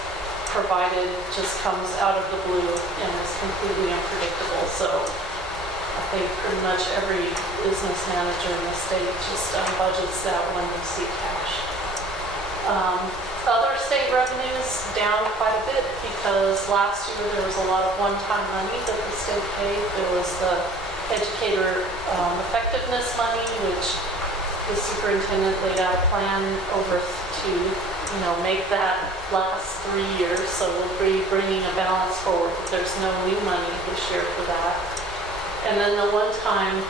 provided, just comes out of the blue and is completely unpredictable. So I think pretty much every business manager in the state just budgets that when they see cash. Other state revenues down quite a bit because last year there was a lot of one-time money that the state paid. There was the educator effectiveness money, which the superintendent laid out a plan over to, make that last 3 years. So we'll be bringing a balance forward. There's no new money this year for that. And then the one-time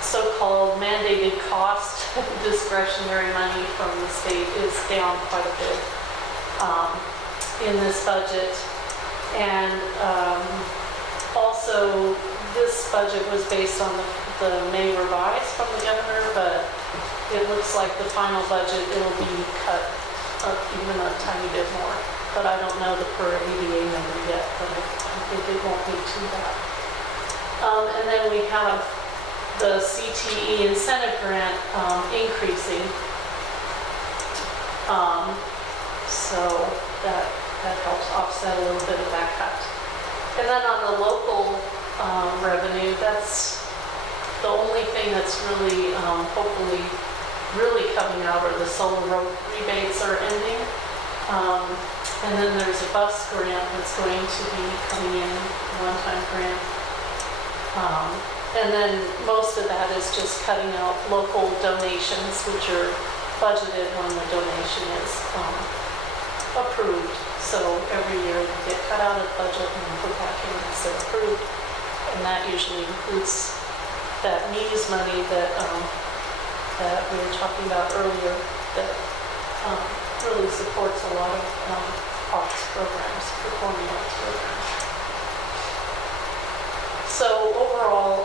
so-called mandated cost discretionary money from the state is down quite a bit in this budget. And also, this budget was based on the May revise from the governor, but it looks like the final budget, it'll be cut up even a tiny bit more. But I don't know the per ADA number yet, but I think it won't be too bad. And then we have the CTE incentive grant increasing. So that helps offset a little bit of that cut. And then on the local revenue, that's the only thing that's really, hopefully, really coming out are the solar road rebates are ending. And then there's a bus grant that's going to be coming in, a one-time grant. And then most of that is just cutting out local donations, which are budgeted when the donation is approved. So every year they get cut out of the budget and then put back in as they're approved. And that usually includes that MEAS money that we were talking about earlier that really supports a lot of arts programs, performing arts programs. So overall,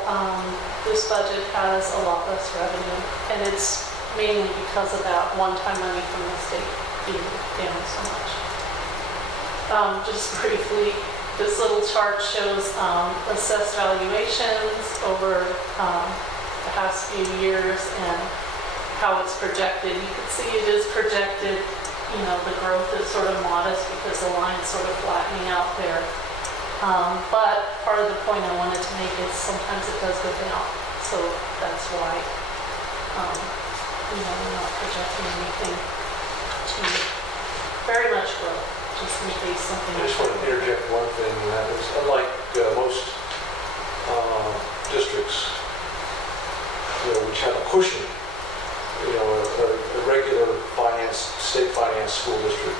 this budget has a lot less revenue, and it's mainly because of that one-time money from the state being down so much. Just briefly, this little chart shows assessed valuations over the past few years and how it's projected. You can see it is projected, the growth is sort of modest because the line's sort of flattening out there. But part of the point I wanted to make is sometimes it does go down. So that's why, we're not projecting anything to very much grow, just in case something. I just want to interject one thing, and that is, unlike most districts, which have a cushion, a regular state finance school district,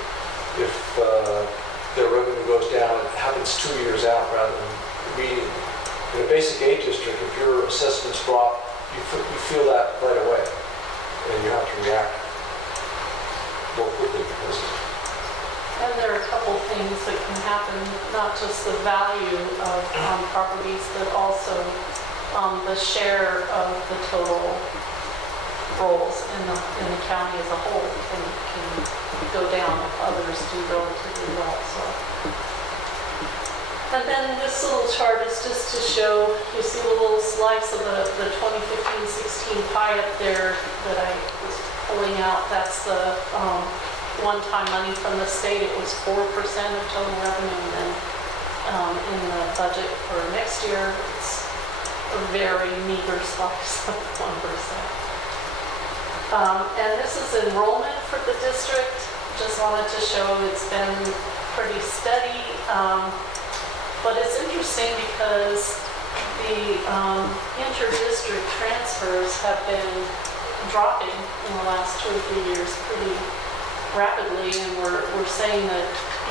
if their revenue goes down, it happens 2 years out rather than immediately. In a basic aid district, if your assessments drop, you feel that right away, and you have to react more quickly because of it. And there are a couple things that can happen, not just the value of properties, but also the share of the total rolls in the county as a whole can go down if others do relatively well. So. And then this little chart is just to show, you see a little slice of the 2015-16 pie up there that I was pulling out. That's the one-time money from the state. It was 4% of total revenue, and then in the budget for next year, it's a very meager slice of 1%. And this is enrollment for the district. Just wanted to show it's been pretty steady. But it's interesting because the inter-district transfers have been dropping in the last 2 or 3 years pretty rapidly, and we're saying that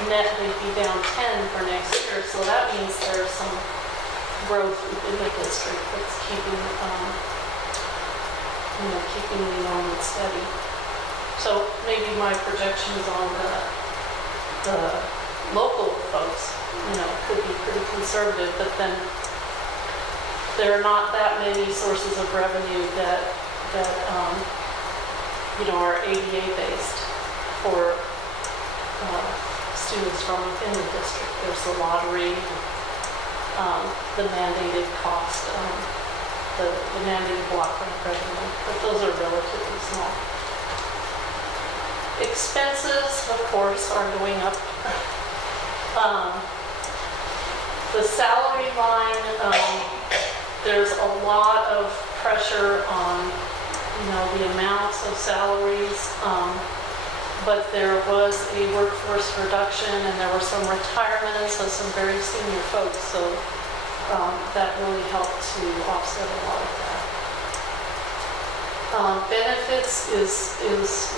net they'd be down 10 for next year. So that means there's some growth within the district that's keeping keeping the enrollment steady. So maybe my projections on the local folks, could be pretty conservative, but then there are not that many sources of revenue that are ADA based for students from within the district. There's the lottery, the mandated cost, the mandated block grant revenue, but those are relatively small. Expenses, of course, are going up. The salary line, there's a lot of pressure on, the amounts of salaries. But there was a workforce reduction and there were some retirements of some very senior folks, so that really helped to offset a lot of that. Benefits is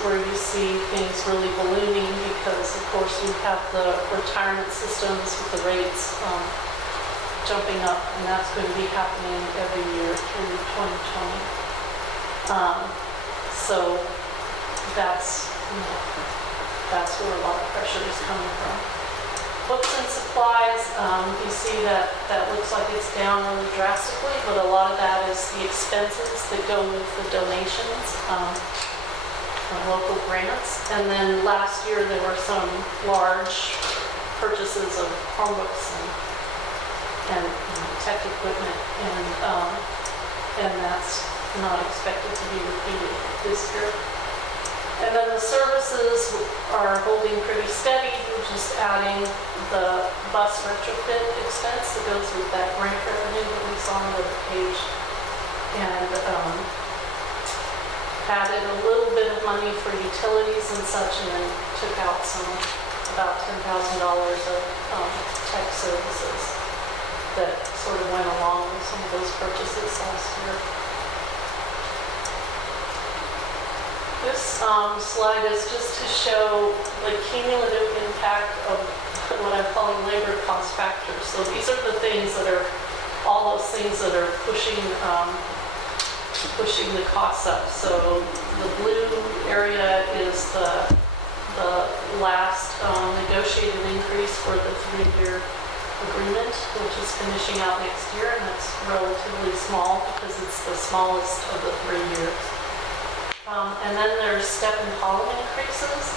where you see things really ballooning because, of course, you have the retirement systems with the rates jumping up, and that's going to be happening every year through 2020. So that's where a lot of pressure is coming from. Books and supplies, you see that looks like it's down really drastically, but a lot of that is the expenses that go with the donations from local grants. And then last year there were some large purchases of Chromebooks and tech equipment, and that's not expected to be repeated this year. And then the services are holding pretty steady. We're just adding the bus retrofit expense that goes with that grant revenue that we saw on the page. And added a little bit of money for utilities and such, and then took out about $10,000 of tech services that sort of went along with some of those purchases last year. This slide is just to show the cumulative impact of what I'm calling labor cost factors. So these are the things that are, all those things that are pushing the costs up. So the blue area is the last negotiated increase for the 3-year agreement, which is finishing out next year, and that's relatively small because it's the smallest of the 3 years. And then there's step and column increases.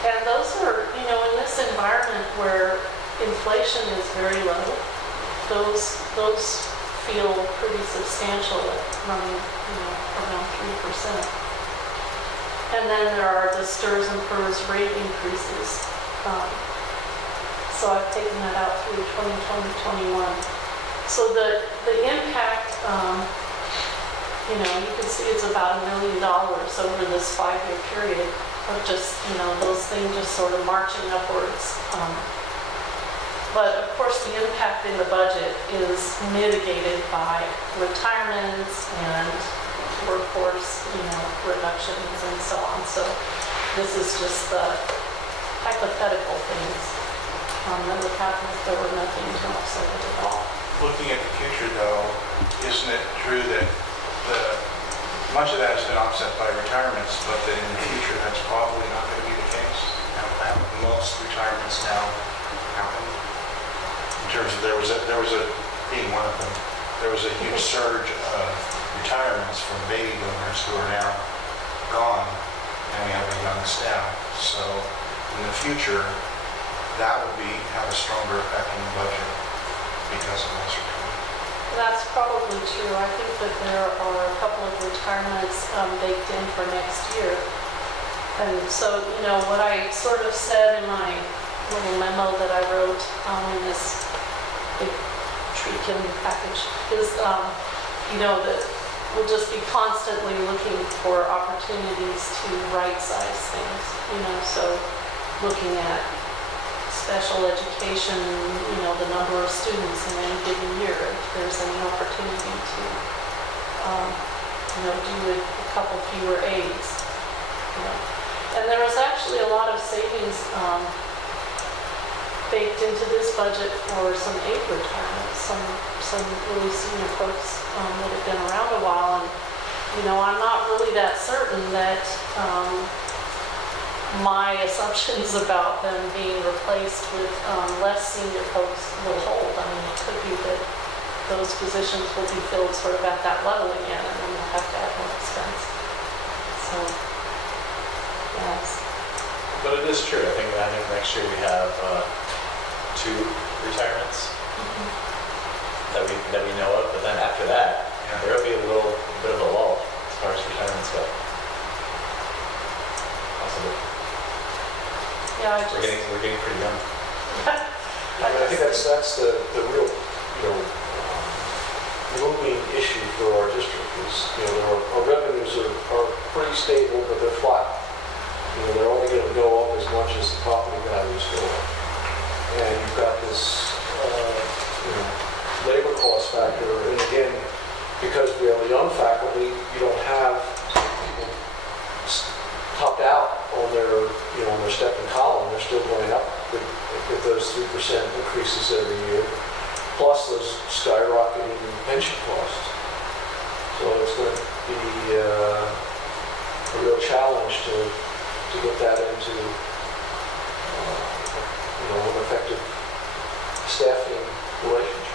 And those are, in this environment where inflation is very low, those feel pretty substantial at running, around 3%. And then there are the STRS and PERS rate increases. So I've taken that out through 2020-21. So the impact, you can see it's about $1 million over this 5-year period of just, those things just sort of marching upwards. But of course the impact in the budget is mitigated by retirements and workforce, reductions and so on. So this is just the hypothetical things that would happen if there were nothing to offset it at all. Looking at the future though, isn't it true that much of that has been offset by retirements, but that in the future that's probably not going to be the case? Most retirements now happen. In terms of there was a being one of them, there was a huge surge of retirements from baby boomers who are now gone, and we have a young staff. So in the future, that would have a stronger effect on the budget because of those retirements. That's probably true. I think that there are a couple of retirements baked in for next year. And so, what I sort of said in my little memo that I wrote in this big Treakin package is, that we'll just be constantly looking for opportunities to right-size things, so looking at special education, the number of students in any given year, if there's any opportunity to, do a couple fewer aides. And there was actually a lot of savings baked into this budget for some aide retirements, some really senior folks that have been around a while, and I'm not really that certain that my assumptions about them being replaced with less senior folks will hold. I mean, it could be that those positions will be filled sort of at that level again, and then we'll have to add more expense. So, yes. But it is true. I think next year we have 2 retirements that we know of. But then after that, there will be a little bit of a lull as far as retirements go. Possibly. Yeah, We're getting pretty young. I think that's the real, moving issue for our district is, our revenues are pretty stable, but they're flat. They're only going when they're stepping column, they're still going up with those 3% increases every year, plus those skyrocketing pension costs. So it's going to be a real challenge to get that into an effective staffing relationship.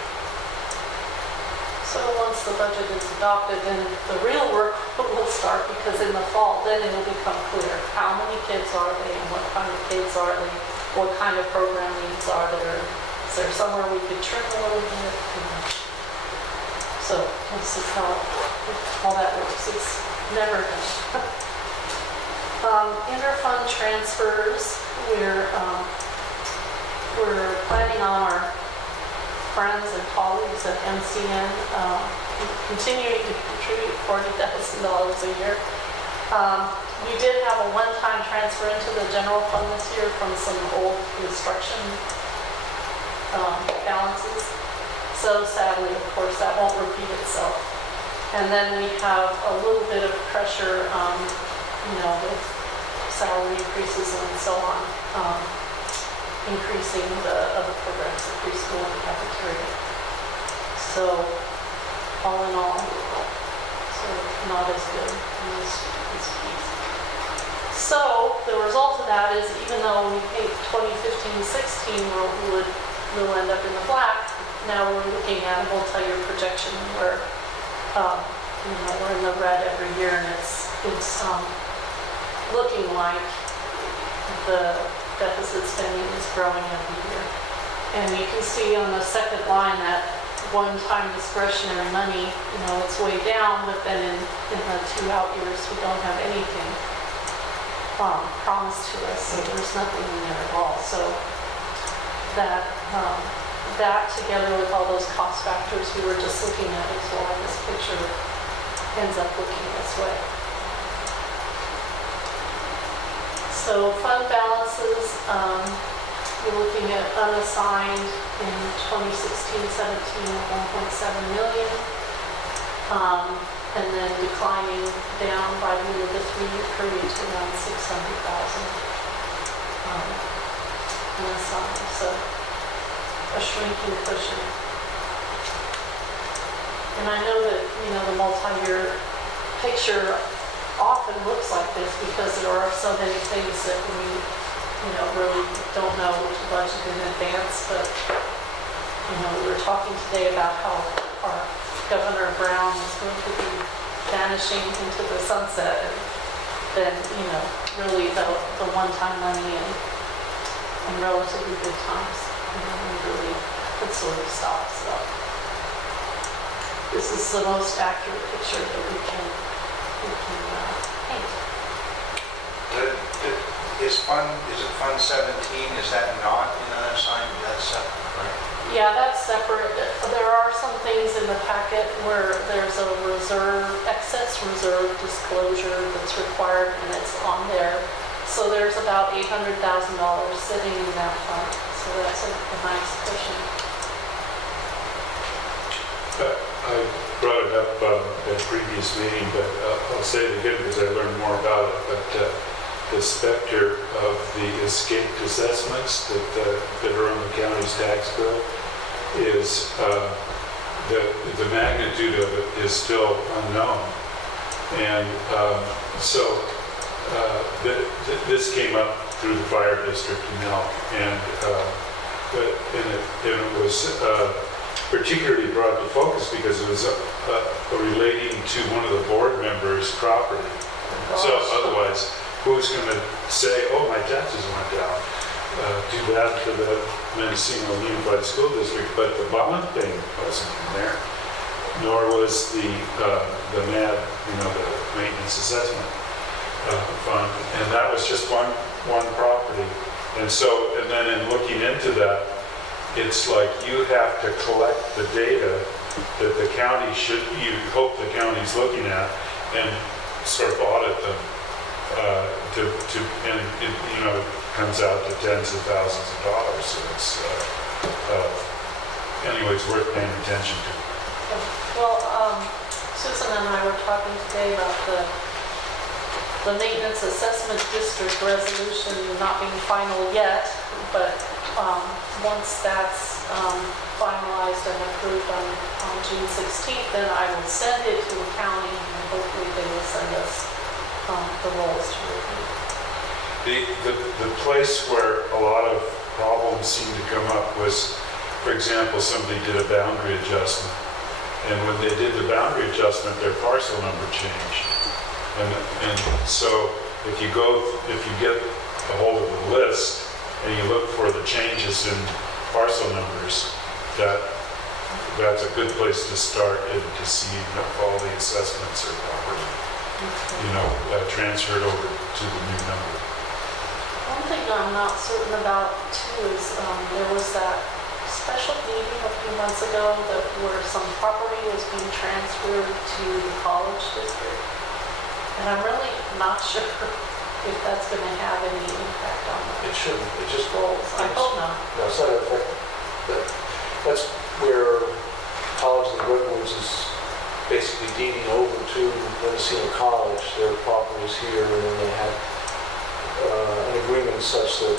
So once the budget is adopted, then the real work will start, because in the fall, then it will become clear. How many kids are they, and what kind of kids are they? What kind of program needs are there? Is there somewhere we could trim a little bit? So we'll see how that works. It's never done. Interfund transfers, we're planning on our friends and colleagues at MCN continuing to contribute $40,000 a year. We did have a one-time transfer into the general fund this year from some old construction balances. So sadly, of course, that won't repeat itself. And then we have a little bit of pressure, with salary increases and so on. Increasing the other programs, the preschool and cafeteria. So, all in all, not as good in this piece. So, the result of that is, even though we think 2015-16 will end up in the black, now we're looking at a multi-year projection where we're in the red every year, and it's looking like the deficit spending is growing every year. And you can see on the second line that one-time discretionary money, it's way down, but then in the 2 out years, we don't have anything promised to us, so there's nothing in there at all. So that together with all those cost factors we were just looking at is why this picture ends up looking this way. So fund balances, we're looking at unassigned in 2016-17 at 1.7 million, and then declining down by the end of the 3-year period to around 600,000 unassigned. So a shrinking cushion. And I know that the multi-year picture often looks like this because there are so many things that we really don't know to budget in advance, but we were talking today about how our Governor Brown is going to be vanishing into the sunset, and then really the one-time money and relatively good times really could sort of stop. So this is the most accurate picture that we can paint. Is it Fund 17, is that not in unassigned? That's separate, right? Yeah, that's separate. There are some things in the packet where there's a excess reserve disclosure that's required, and it's on there. So there's about $800,000 sitting in that fund. So that's a nice cushion. I brought it up at a previous meeting, but I'll say it again because I learned more about it. But the specter of the escaped assessments that are on the county's tax bill is the magnitude of it is still unknown. And so this came up through the fire district in Elk, and it was particularly brought to focus because it was relating to one of the board members' property. So otherwise, who's going to say, oh, my taxes went down? Too bad for the Mendocino Unified School District, but the bond thing wasn't in there, nor was the MAD, the Maintenance Assessment Fund, and that was just one property. And then in looking into that, it's like you have to collect the data that the county you hope the county's looking at, and sort of audit them. And it comes out to tens of thousands of dollars. So it's, anyways, worth paying attention to. Well, Susan and I were talking today about the maintenance assessment district resolution not being final yet, but once that's finalized and approved on June 16th, then I will send it to accounting and hopefully they will send us the rolls to review. The place where a lot of problems seem to come up was, for example, somebody did a boundary adjustment. And when they did the boundary adjustment, their parcel number changed. And so if you get a hold of the list and you look for the changes in parcel numbers, that's a good place to start and to see if all the assessments are properly, transferred over to the new number. One thing I'm not certain about too is there was that special meeting a few months ago where some property was being transferred to the college district. And I'm really not sure if that's going to have any impact on It shouldn't, it just rolls. I hope not. No, it's not an effect. That's where College of the Redwoods is basically deeding over to Mendocino College, their properties here, and then they have an agreement such that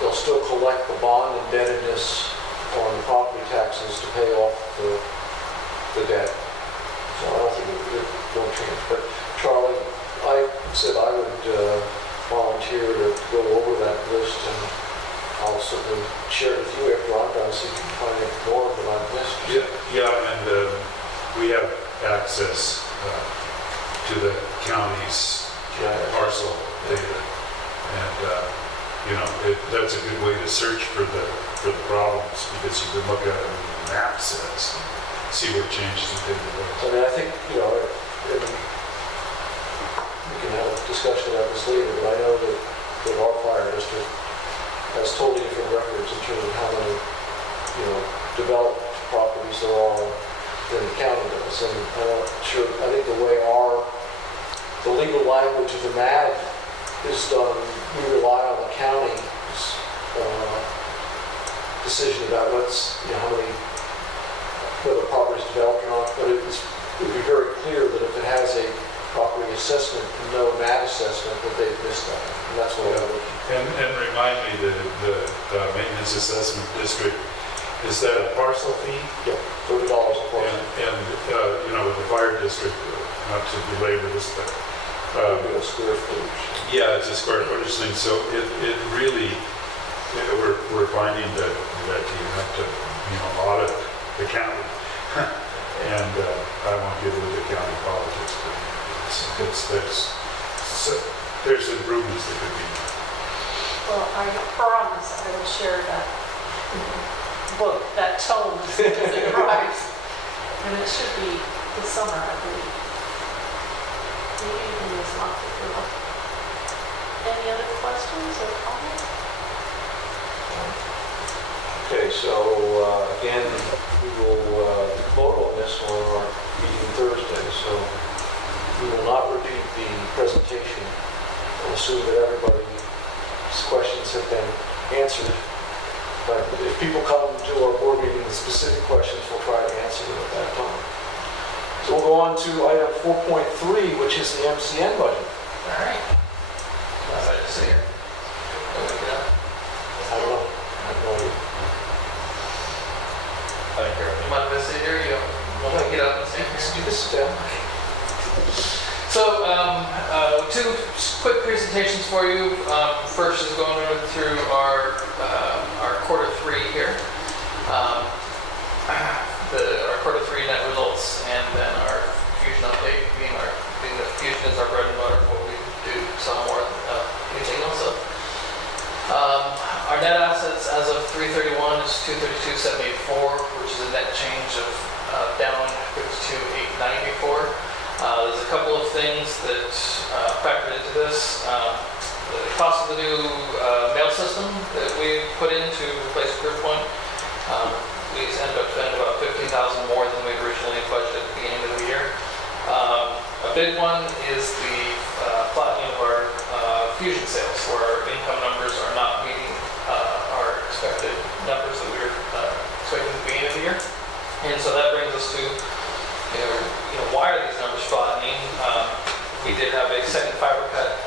they'll still collect the bond indebtedness on the property taxes to pay off the debt. So I don't think it will change. But Charlie, I said I would volunteer to go over that list, and I'll certainly share it with you after I'm done, so you can find out more that I've missed. Yeah, and we have access to the county's parcel data. And, that's a good way to search for the problems, because you can look at it when the map says, see what changes have been made. I mean, I think, and we can have a discussion about this later, but I know that our fire district has totally different records in terms of how many, developed properties there are than the county does. And I'm not sure, I think the way the legal language of the MAD is done, we rely on the county's decision about how many, whether property is developed or not. But it would be very clear that if it has a property assessment and no MAD assessment, that they've missed that. And that's what I would. And remind me, the maintenance assessment district, is that a parcel fee? Yeah, $30 a parcel. And with the fire district, not to belabor this, but A square footage. yeah, it's a square footage thing. So it really, we're finding that you have to, audit the county. And I won't get into the county politics, but there's improvements that could be made. Well, I promise I will share that book, that tome as soon as it arrives. And it should be this summer, I believe. Maybe even this month if you're lucky. Any other questions or comments? Okay, so again, we will vote on this on our meeting Thursday. So we will not repeat the presentation. We'll assume that everybody's questions have been answered. But if people come to our board meeting with specific questions, we'll try to answer them at that time. So we'll go on to item 4.3, which is the MCN budget. All right. Nice to see you. I don't know. I have no idea. Thank you. You mind if I sit here? You want to get up and stand here? You can sit down. So, two quick presentations for you. First is going through our quarter three here. Our quarter three net results, and then our fusion update, being that fusion is our bread and butter, what we do some more anything else of. Our net assets as of 3/31 is 232,784, which is a net change of down 52,894. There's a couple of things that factored into this. The cost of the new mail system that we put in to replace Proofpoint. We ended up spending about $15,000 more than we originally budgeted at the beginning of the year. A big one is the flattening of our fusion sales, where our income numbers are not meeting our expected numbers that we were expecting at the beginning of the year. And so that brings us to, why are these numbers flattening? We did have a second fiber cut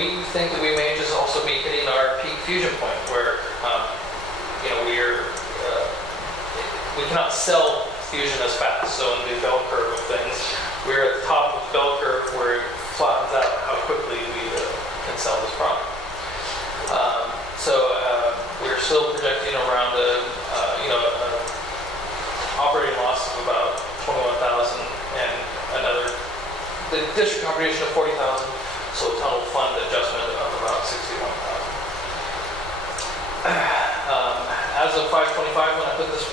we think that we may just also be hitting our peak fusion point where, we cannot sell fusion as fast. So in the bell curve of things, we're at the top of the bell curve where it flattens out how quickly we can sell this product. We're still projecting around operating loss of about 21,000 and the district contribution of 40,000, so a total fund adjustment of about 61,000. As of 5/25, when I put this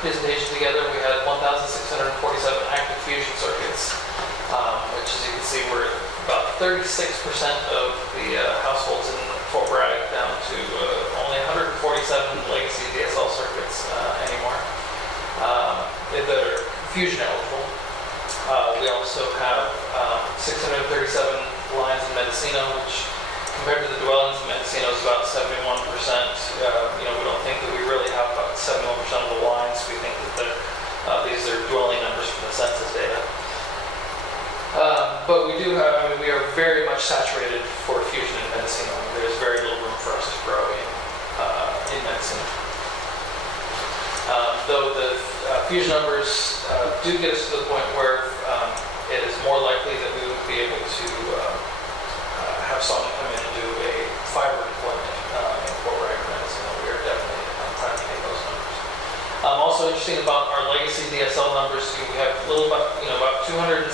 presentation together, we had 1,647 active fusion circuits, which, as you can see, we're about 36% of the households in Fort Bragg, down to only 147 legacy DSL circuits anymore that are fusion eligible. We also have 637 lines in Mendocino, which compared to the dwellings in Mendocino is about 71%. We don't think that we really have about 71% of the lines. We think that these are dwelling numbers from the census data. But we do have, we are very much saturated for fusion in Mendocino. There's very little room for us to grow in Mendocino. Though the fusion numbers do get us to the point where it is more likely that we would be able to have someone come in and do a fiber deployment in Fort Bragg, Mendocino. We are definitely trying to hit those numbers. Also interesting about our legacy DSL numbers, we have about 207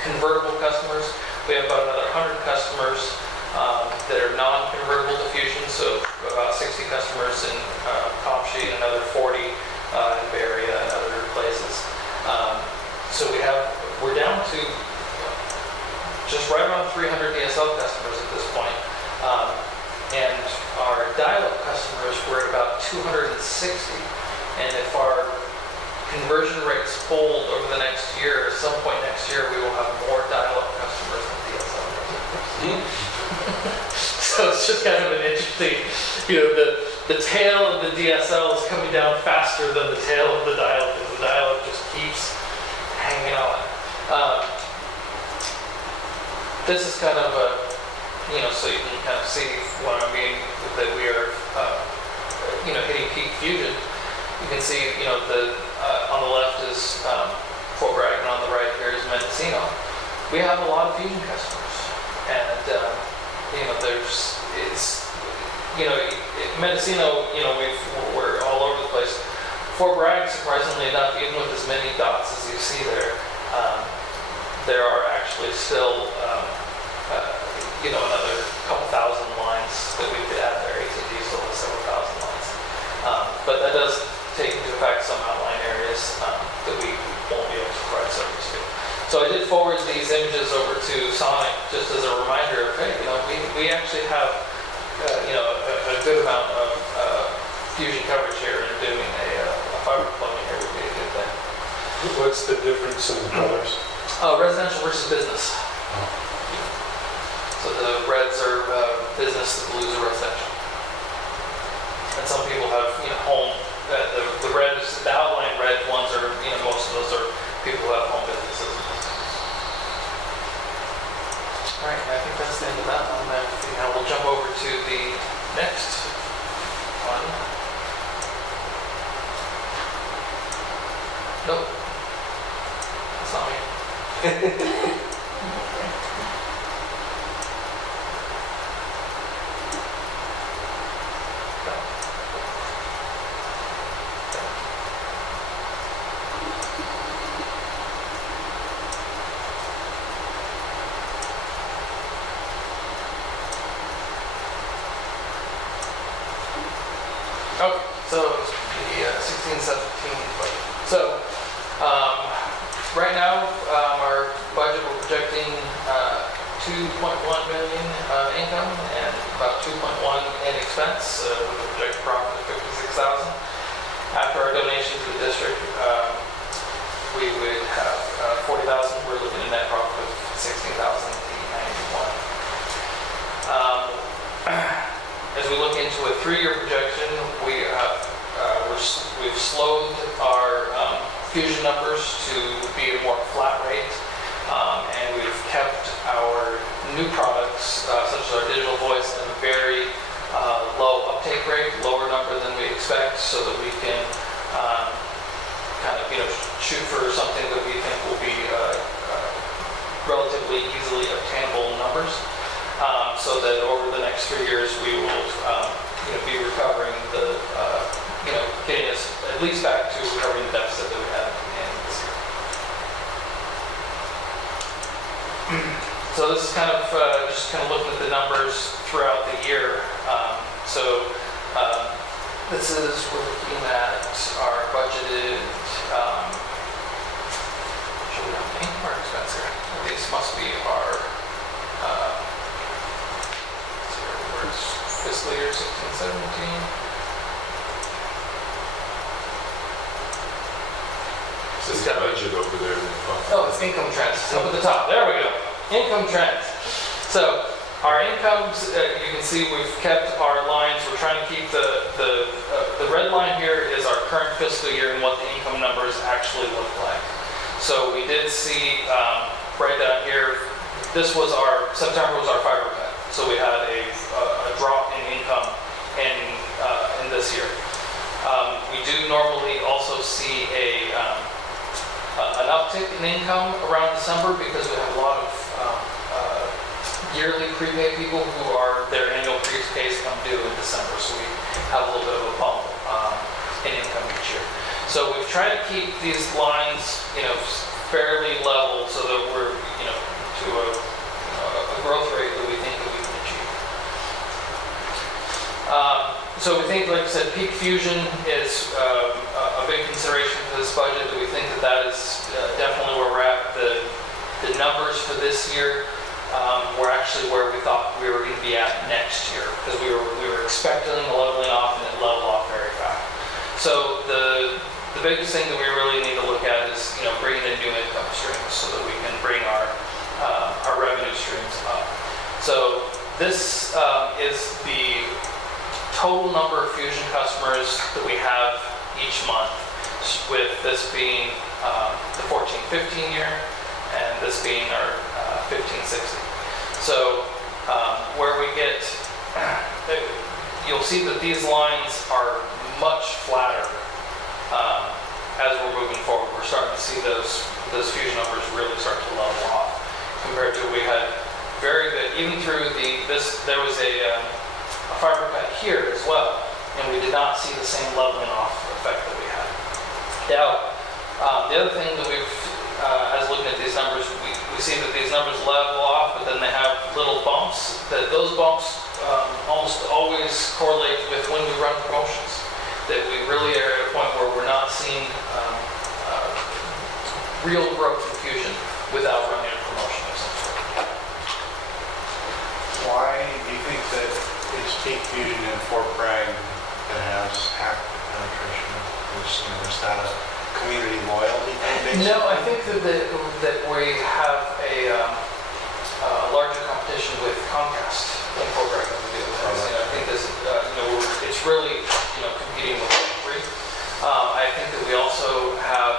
convertible customers. We have about another 100 customers that are non-convertible to fusion, so about 60 customers in Comsheet, another 40 in Bay Area and other places. So we're down to just right around 300 DSL customers at this point. And our dial-up customers were at about 260. And if our conversion rates hold over the next year, at some point next year, we will have more dial-up customers than DSL customers. So it's just kind of an interesting, the tail of the DSL is coming down faster than the tail of the dial-up, because the dial-up just keeps hanging on. This is kind of so you can kind of see what I mean, that we are, hitting peak fusion. You can see, on the left is Fort Bragg, and on the right here is Mendocino. We have a lot of fusion customers, and Mendocino, we're all over the place. Fort Bragg, surprisingly enough, even with as many dots as you see there are actually still, another couple thousand lines that we could add there. AT&T still has several thousand lines. But that does take into effect some outlying areas that we won't be able to provide service to. So I did forward these images over to Sonic just as a reminder of, hey, we actually have, a good amount of fusion coverage here, and doing a fiber deployment here would be a good thing. What's the difference in the colors? Residential versus business. So the reds are business, the blues are residential. And some people have, home. The red, the outline red ones are, most of those are people who have home businesses. All right, I think that's the end of that one. Now we'll jump over to the next one. Nope. That's not me. Okay, so the 16-17 budget. So right now our budget, we're projecting 2.1 million income and about 2.1 in expense with a projected profit of 56,000. After our donation to the district, we would have 40,000. We're looking at net profit of 16,891. As we look into a 3-year projection, we've slowed our fusion numbers to be a more flat rate, and we've kept our new products, such as our digital voice, and a very low uptake rate, lower number than we expect, so that we can kind of, shoot for something that we think will be relatively easily obtainable numbers, so that over the next 3 years we will, be recovering the, getting us at least back to recovering the deficit that we had in this year. So this is kind of just kind of looking at the numbers throughout the year. This is, we're looking at our budgeted, should we have income or expense here? These must be our, where's fiscal year 16, 17? Says budget over there. Oh, it's income trends, up at the top, there we go. Income trends. So our incomes, you can see we've kept our lines. We're trying to keep the red line here is our current fiscal year and what the income numbers actually look like. So we did see right down here, this was September was our fiber cut. So we had a drop in income in this year. We do normally also see an uptick in income around December because we have a lot of yearly prepaid people who are their annual prepays come due in December, so we have a little bit of a bump in income each year. So we've tried to keep these lines, fairly level so that we're, to a growth rate that we think that we can achieve. So we think, like I said, peak fusion is a big consideration for this budget. We think that is definitely where we're at. The numbers for this year were actually where we thought we were going to be at next year, because we were expecting a leveling off, and it leveled off very fast. So the biggest thing that we really need to look at is bringing in new income streams so that we can bring our revenue streams up. So this is the total number of Fusion customers that we have each month, with this being the 14-15 year, and this being our 15-60. So where we get, you'll see that these lines are much flatter as we're moving forward. We're starting to see those Fusion numbers really start to level off compared to we had very good, even through there was a fiber cut here as well, and we did not see the same leveling off effect that we had. Now, the other thing that we've, as looking at these numbers, we see that these numbers level off, but then they have little bumps. Those bumps almost always correlate with when we run promotions. That we really are at a point where we're not seeing real growth in Fusion without running a promotion of some sort. Why do you think that it's peak fusion in Fort Bragg that has half the penetration? Is that a community loyalty thing? No, I think that we have a larger competition with Comcast in Fort Bragg than we do with us. I think this, it's really, competing with all three. I think that we also have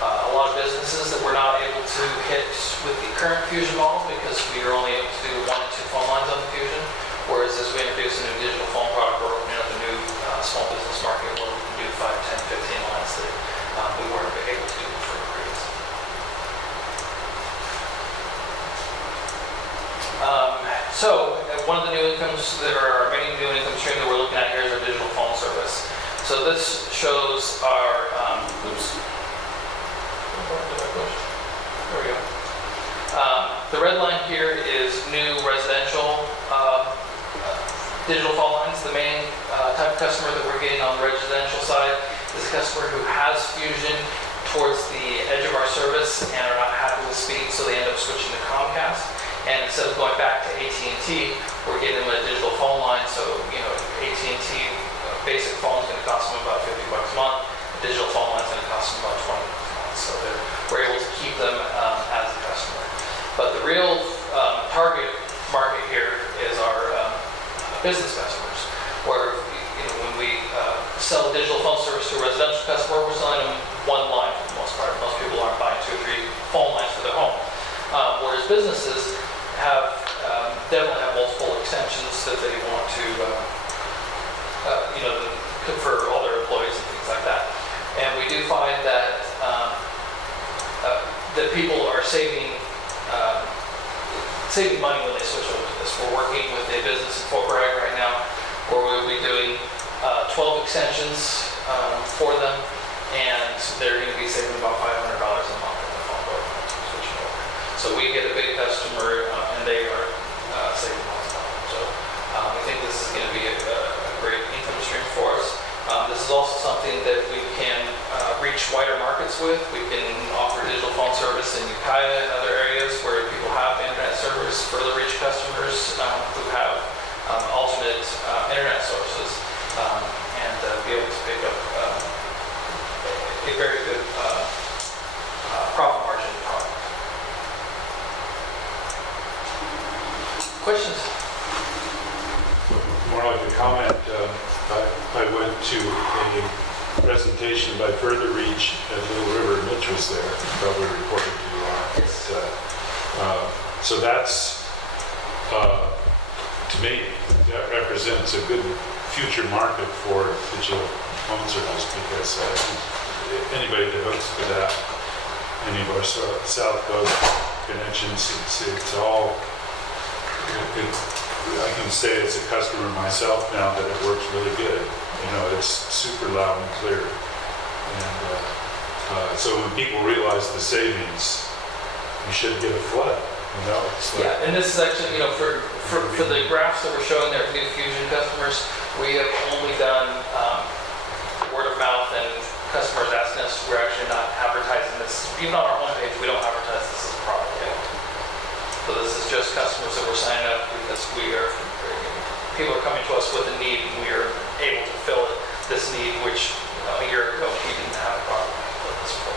a lot of businesses that we're not able to hit with the current Fusion model because we are only able to do 1 and 2 phone lines on the Fusion. Whereas as we introduce a new digital phone product, we're opening up a new small business market where we can do 5, 10, 15 lines that we weren't able to do before previously. So one of the new incomes, there are many new income streams that we're looking at here is our digital phone service. So this shows our, there we go. The red line here is new residential digital phone lines. The main type of customer that we're getting on the residential side is a customer who has Fusion towards the edge of our service and are not happy with speed, so they end up switching to Comcast. And instead of going back to AT&T, we're getting them a digital phone line. So, AT&T basic phone is going to cost them about $50 a month. A digital phone line is going to cost them about $20 a month. So we're able to keep them as a customer. But the real target market here is our business customers, where when we sell a digital phone service to a residential customer, we're selling them one line for the most part. Most people aren't buying 2 or 3 phone lines for their home. Whereas businesses have people are saving money when they switch over to this. We're working with a business in Fort Bragg right now where we'll be doing 12 extensions for them, and they're going to be saving about $500 a month in the phone bill switching over. So we get a big customer, and they are saving lots of money. So I think this is going to be a great income stream for us. This is also something that we can reach wider markets with. We can offer digital phone service in Ukiah and other areas where people have internet service, further reach customers who have alternate internet sources, and be able to pick up a very good profit margin product. Questions? More like a comment. I went to a presentation by Further Reach at Little River. Mitch was there, probably reported to you on. So that's, to me, that represents a good future market for digital phone service, because anybody that hooks to that, any of our South Coast connections, it's all, I can say as a customer myself now that it works really good. You know, it's super loud and clear. And so when people realize the savings, you should get a flood. You know, it's like, Yeah, and this is actually, you know, for the graphs that we're showing there, new Fusion customers, we have only done word of mouth and customers asking us. We're actually not advertising this. Even on our homepage, we don't advertise this as a product yet. So this is just customers that we're signing up because people are coming to us with a need, and we are able to fill this need, which a year ago we didn't have a product like this for.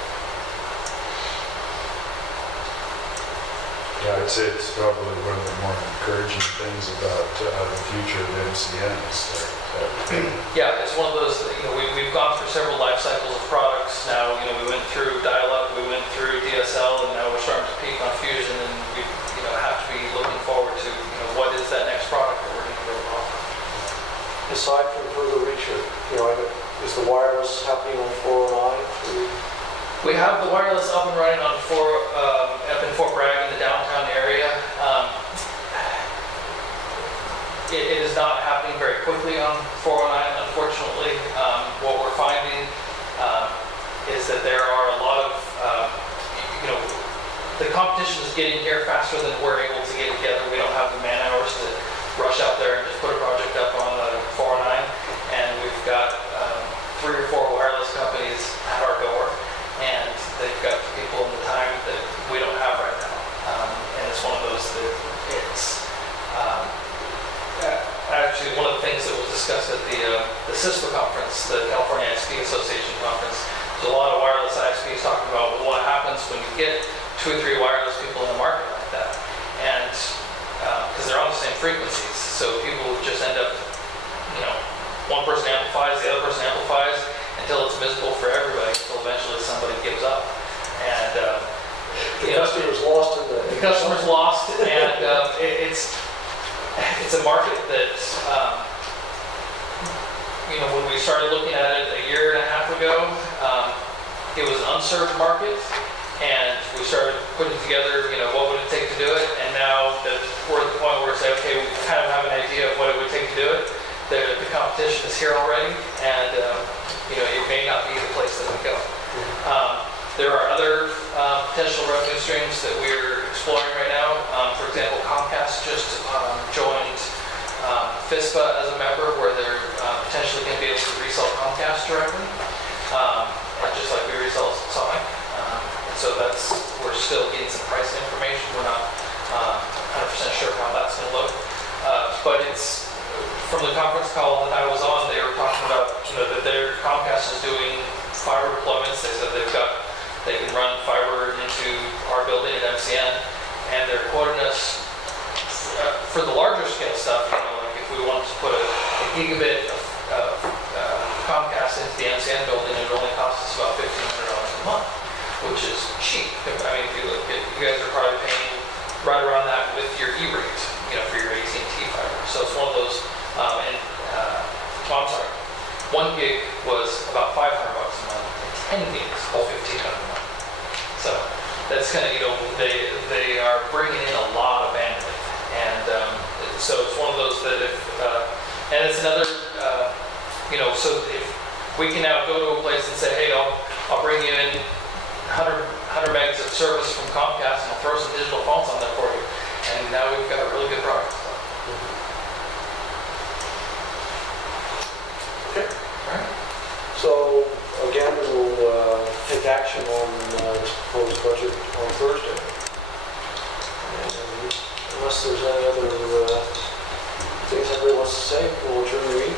yeah, I'd say it's probably one of the more encouraging things about the future of MCN is that Yeah, it's one of those that, you know, we've gone through several life cycles of products now. You know, we went through dial-up, we went through DSL, and now we're starting to peak on Fusion, and we, you know, have to be looking forward to, you know, what is that next product that we're going to be able to offer. Aside from Further Reach, you know, is the wireless happening on 409? We have the wireless up and running on up in Fort Bragg in the downtown area. It is not happening very quickly on 409, unfortunately. What we're finding is that there are a lot of, you know, the competition is getting here faster than we're able to get together. We don't have the man hours to rush out there and just put a project up on 409. And we've got 3 or 4 wireless companies at our door, and they've got people in the time that we don't have right now. And it's one of those that it's actually one of the things that was discussed at the CISPA conference, the California ISP Association conference. There's a lot of wireless ISPs talking about what happens when you get 2 or 3 wireless people in the market like that, and because they're on the same frequencies, so people just end up, you know, one person amplifies, the other person amplifies until it's visible for everybody, until eventually somebody gives up. And The customer's lost in the customer's lost, and it's a market that, you know, when we started looking at it a year and a half ago, it was an unserved market, and we started putting together, you know, what would it take to do it, and now that we're at the point where we say, okay, we kind of have an idea of what it would take to do it, the competition is here already, and, you know, it may not be the place that we go. There are other potential revenue streams that we're exploring right now. For example, Comcast just joined FISPA as a member, where they're potentially going to be able to resell Comcast directly, just like we resell Sonic. So we're still getting some pricing information. We're not 100% sure how that's going to look. But it's, from the conference call that I was on, they were talking about, you know, that their Comcast is doing fiber deployments. They said they can run fiber into our building at MCN, and they're quoting us for the larger scale stuff. You know, like if we wanted to put a gigabit of Comcast into the MCN building, it would only cost us about $1,500 a month, which is cheap. I mean, if you look at, you guys are probably paying right around that with your E-rate, you know, for your AT&T fiber. So it's one of those, I'm sorry, 1 gig was about $500 a month, and 10 gigs was $1,500 a month. So that's that's kind of, they are bringing in a lot of bandwidth. And so it's one of those that if, and it's another, so if we can now go to a place and say, hey, I'll bring you in 100 megs of service from Comcast and I'll throw some digital phones on there for you. And now we've got a really good product. Okay. All right. So again, we'll take action on this proposed budget on Thursday. And unless there's any other things everybody wants to say, we'll adjourn the meeting.